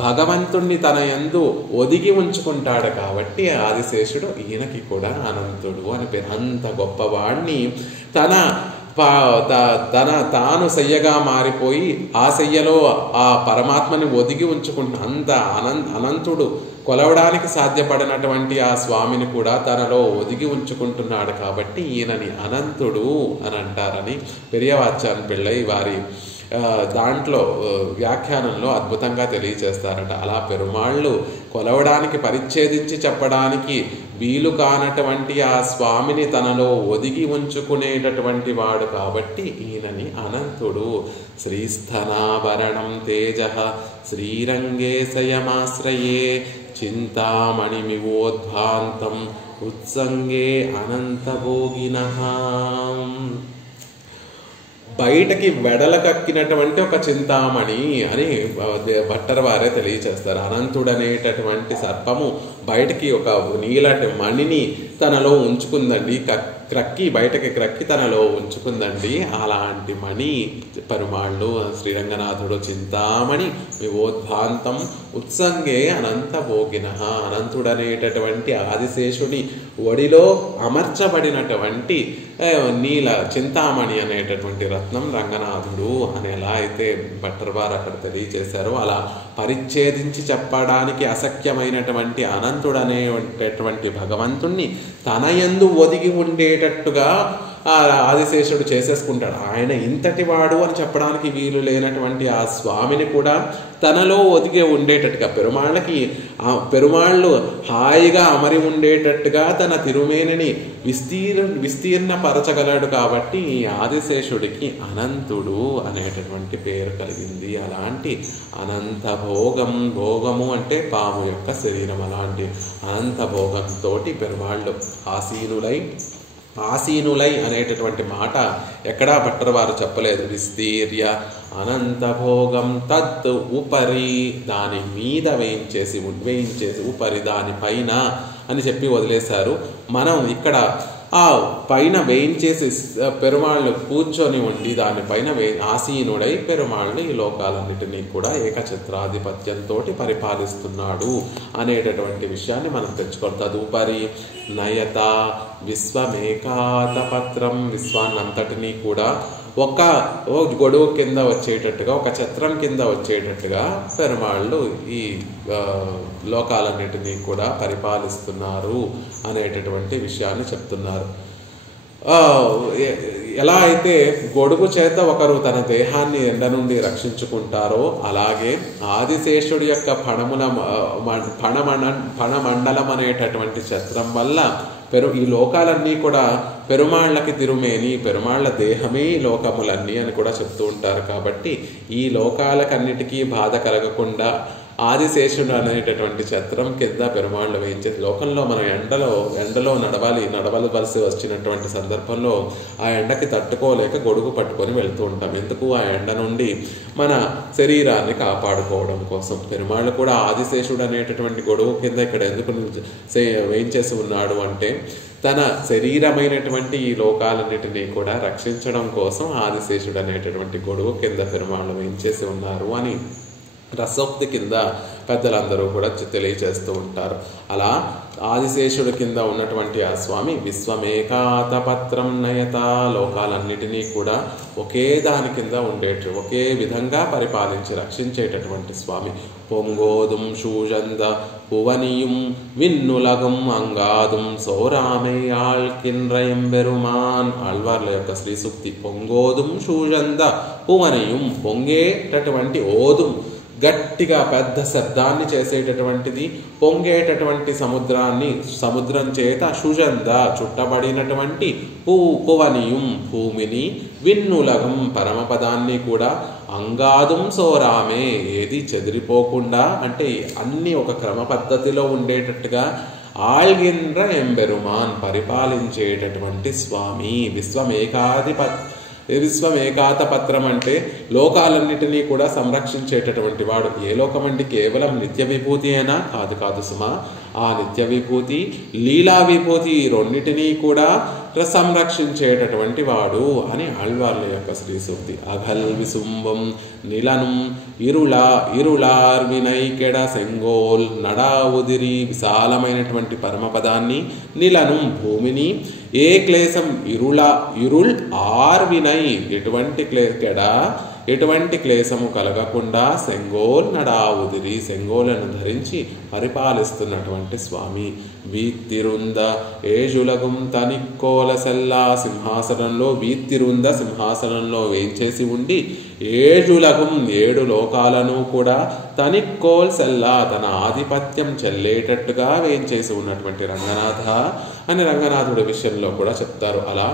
భగవంతుణ్ణి తన యందు ఒదిగి ఉంచుకుంటాడు కాబట్టి ఆదిశేషుడు ఈయనకి కూడా అనంతుడు అని పేరు. అంత గొప్పవాణ్ణి తాను శయ్యగా మారిపోయి ఆ శయ్యలో ఆ పరమాత్మని ఒదిగి ఉంచుకుంటున్న అంత అనంతుడు, కొలవడానికి సాధ్యపడినటువంటి ఆ స్వామిని కూడా తనలో ఒదిగి ఉంచుకుంటున్నాడు. కాబట్టి ఈయనని అనంతుడు అని అంటారని పెరియవాచాన్ పిళ్ళై వారి దాంట్లో వ్యాఖ్యానంలో అద్భుతంగా తెలియచేస్తారట. అలా పెరుమాళ్ళు కొలవడానికి, పరిచ్ఛేదించి చెప్పడానికి వీలు కానటువంటి ఆ స్వామిని తనలో ఒదిగి ఉంచుకునేటటువంటి వాడు కాబట్టి ఈయనని అనంతుడు. శ్రీస్థనాభరణం తేజ శ్రీరంగే శయమాశ్రయే చింతామణిమివోద్భాంతం ఉత్సంగే అనంతభోగినః. బయటకి వెడలకక్కినటువంటి ఒక చింతామణి అని భట్టర్ వారే తెలియచేస్తారు. అనంతుడు అనేటటువంటి సర్పము బయటకి ఒక నీలటి మణిని తనలో ఉంచుకుందండి, బయటకి క్రక్కి తనలో ఉంచుకుందండి. అలాంటి మణి పెరుమాళ్ళు శ్రీరంగనాథుడు చింతామణి వివోద్భాంతం ఉత్సంగే అనంత భోగిన. అనంతుడనేటటువంటి ఆదిశేషుడి ఒడిలో అమర్చబడినటువంటి నీల చింతామణి అనేటటువంటి రత్నం రంగనాథుడు అని ఎలా అయితే భట్టర్ వారు అక్కడ తెలియజేశారో, అలా పరిచ్ఛేదించి చెప్పడానికి అశక్యమైనటువంటి అనంతుడు అనేటటువంటి భగవంతుణ్ణి తన యందు ఒదిగి ఉండేటట్టుగా ఆదిశేషుడు చేసేసుకుంటాడు. ఆయన ఇంతటి వాడు అని చెప్పడానికి వీలు లేనటువంటి ఆ స్వామిని కూడా తనలో ఒదిగే ఉండేటట్టుగా పెరుమాళ్ళు హాయిగా అమరి ఉండేటట్టుగా తన తిరుమేనిని విస్తీర్ణపరచగలడు. కాబట్టి ఈ ఆదిశేషుడికి అనంతుడు అనేటటువంటి పేరు కలిగింది. అలాంటి అనంత భోగము అంటే పాము యొక్క శరీరం, అలాంటి అనంత భోగంతో పెరుమాళ్ళు ఆసీనులై అనేటటువంటి మాట ఎక్కడా భట్టర్ వారు చెప్పలేదు. విస్తీర్య అనంత భోగం తత్ ఉపరి, దాని మీద వేయించేసి ఉపరి దానిపైన అని చెప్పి వదిలేశారు. మనం ఇక్కడ ఆ పైన వేయించేసి పెరుమాళ్ళు కూర్చొని ఉండి దానిపైన ఆసీనుడై పెరుమాళ్ళు ఈ లోకాలన్నిటినీ కూడా ఏకఛత్రాధిపత్యంతో పరిపాలిస్తున్నాడు అనేటటువంటి విషయాన్ని మనం తెచ్చుకోవాలి. తదుపరి నయత విశ్వమేకాత పత్రం, విశ్వాన్నంతటినీ కూడా ఒక గొడుగు కింద వచ్చేటట్టుగా, ఒక ఛత్రం కింద వచ్చేటట్టుగా పెరుమాళ్ళు ఈ లోకాలన్నిటినీ కూడా పరిపాలిస్తున్నారు అనేటటువంటి విషయాన్ని చెప్తున్నారు. ఎలా అయితే గొడుగు చేత ఒకరు తన దేహాన్ని ఎండ నుండి రక్షించుకుంటారో, అలాగే ఆదిశేషుడి యొక్క ఫణమండలం అనేటటువంటి ఛత్రం వల్ల ఈ లోకాలన్నీ కూడా పెరుమాళ్ళకి తిరుమేని, పెరుమాళ్ళ దేహమే ఈ లోకములన్నీ అని కూడా చెప్తూ ఉంటారు. కాబట్టి ఈ లోకాలకన్నిటికీ బాధ కలగకుండా ఆదిశేషుడు అనేటటువంటి ఛత్రం కింద పెరుమాళ్ళు వేయించేసి, లోకంలో మనం ఎండలో నడవలవలసి వచ్చినటువంటి సందర్భంలో ఆ ఎండకి తట్టుకోలేక గొడుగు పట్టుకొని వెళ్తూ ఉంటాం. ఎందుకు? ఆ ఎండ నుండి మన శరీరాన్ని కాపాడుకోవడం కోసం. పెరుమాళ్ళు కూడా ఆదిశేషుడు అనేటటువంటి గొడుగు కింద ఇక్కడ ఎందుకు వేయించేసి ఉన్నాడు అంటే, తన శరీరమైనటువంటి ఈ లోకాలన్నిటినీ కూడా రక్షించడం కోసం ఆదిశేషుడు అనేటటువంటి గొడుగు కింద పెరుమాళ్ళు వేయించేసి ఉన్నారు అని రసోక్తి కింద పెద్దలందరూ కూడా తెలియచేస్తూ ఉంటారు. అలా ఆదిశేషుడి కింద ఉన్నటువంటి ఆ స్వామి విశ్వమేకాత పత్రం నయత, లోకాలన్నిటినీ కూడా ఒకే దాని కింద ఒకే విధంగా పరిపాలించి రక్షించేటటువంటి స్వామి. పొంగోదుం షూజంద పువనియుం విన్నులగం అంగాదుం సోరామేయాళ్ కిన్రయం బెరుమాన్, ఆళ్వార్ల యొక్క శ్రీ సూక్తి. పొంగోదుం షూజంద పువనియుం, పొంగేటటువంటి ఓదుం గట్టిగా పెద్ద శబ్దాన్ని చేసేటటువంటిది, పొంగేటటువంటి సముద్రం చేత షుజంద చుట్టబడినటువంటి పువనియం భూమిని, విన్నులగం పరమపదాన్ని కూడా, అంగాదుం సోరామే ఏది చెదిరిపోకుండా అంటే అన్ని ఒక క్రమ పద్ధతిలో ఉండేటట్టుగా ఆళ్గింద్ర ఎంబెరుమాన్ పరిపాలించేటటువంటి స్వామి. విశ్వమేకాత పత్రం అంటే లోకాలన్నిటినీ కూడా సంరక్షించేటటువంటి వాడు. ఏ లోకం అంటే కేవలం నిత్య విభూతి అయినా కాదు సుమా. ఆ నిత్య విభూతి, లీలా విభూతి రెండింటినీ కూడా సంరక్షించేటటువంటి వాడు అని ఆళ్వార్ల యొక్క శ్రీ సూక్తి. అఘల్ విసుంబం నిలనం ఇరుళార్ వినైకెడ సెంగోల్ నడా ఉదిరి, విశాలమైనటువంటి పరమపదాన్ని, నిలను భూమిని, ఏ క్లేశం ఇరుళ్ ఆర్ వినై ఎటువంటి క్లేశము కలగకుండా సెంగోల్ నడా ఉదిరి, సెంగోలను ధరించి పరిపాలిస్తున్నటువంటి స్వామి. వీత్తిరుంద ఏజులగుం తనిక్కోల సెల్లా, సింహాసనంలో వేంచేసి ఉండి, ఏజులగుం 7 లోకాలను కూడా తనిక్కోల్ సెల్లా తన ఆధిపత్యం చెల్లేటట్టుగా వేంచేసి ఉన్నటువంటి రంగనాథ అని రంగనాథుడి విషయంలో కూడా చెప్తారు. అలా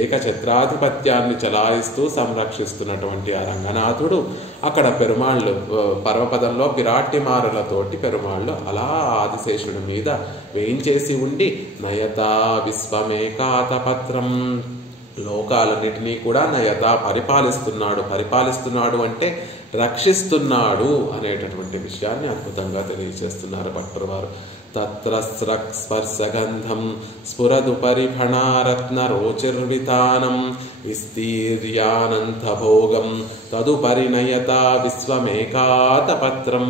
ఏకఛత్రాధిపత్యాన్ని చలాయిస్తూ సంరక్షిస్తున్నటువంటి ఆ రంగనాథుడు అక్కడ పెరుమాళ్ళు పరమపదంలో విరాట్టిమారులతోటి పెరుమాళ్ళు అలా ఆదిశేషుడి మీద వేయించేసి ఉండి, నయత విశ్వమేకాత పత్రం లోకాలన్నిటినీ కూడా నయత పరిపాలిస్తున్నాడు అంటే రక్షిస్తున్నాడు అనేటటువంటి విషయాన్ని అద్భుతంగా తెలియజేస్తున్నారు భట్టర్ వారు. తత్ర స్పర్శగంధం స్ఫురదుపరి ఫణారత్న రోచిర్వితానం విస్తీర్యానంత భోగం తదుపరినయత విశ్వమేకాతపత్రం.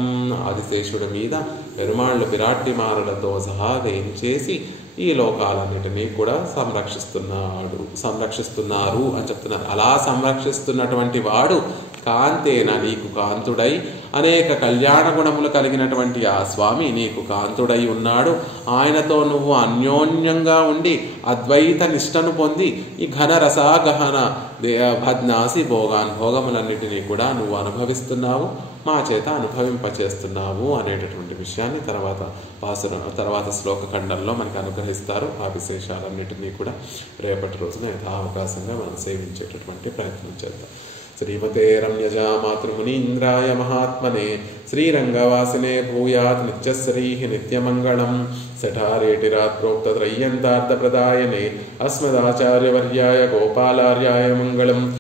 ఆదిశేషుడి మీద పెరుమాళ్ళు విరాట్టిమారులతో సహా వేయించేసి ఈ లోకాలన్నిటినీ కూడా సంరక్షిస్తున్నారు అని చెప్తున్నారు. అలా సంరక్షిస్తున్నటువంటి వాడు కాంతేన నీకు కాంతుడై అనేక కళ్యాణ గుణములు కలిగినటువంటి ఆ స్వామి నీకు కాంతుడై ఉన్నాడు. ఆయనతో నువ్వు అన్యోన్యంగా ఉండి అద్వైత నిష్టను పొంది ఈ ఘన రసాగహన భజ్నాసి భోగములన్నిటినీ కూడా నువ్వు అనుభవిస్తున్నావు, మా చేత అనుభవింపచేస్తున్నావు అనేటటువంటి విషయాన్ని తర్వాత శ్లోక ఖండంలో మనకు అనుగ్రహిస్తారు. ఆ విశేషాలన్నిటినీ కూడా రేపటి రోజున యథావకాశంగా మనం సేవించేటటువంటి ప్రయత్నం చేద్దాం. శ్రీమతే రమ్యజా మాతృమునీంద్రాయ మహాత్మనే శ్రీరంగవాసినే భూయాత్ నిత్యశ్రీ నిత్యమంగళం. సఠారేటిరాత్ ప్రోక్తత్రయ్యంతార్థప్రదాయనే అస్మదాచార్యవర్యాయ గోపాలార్యాయ మంగళం.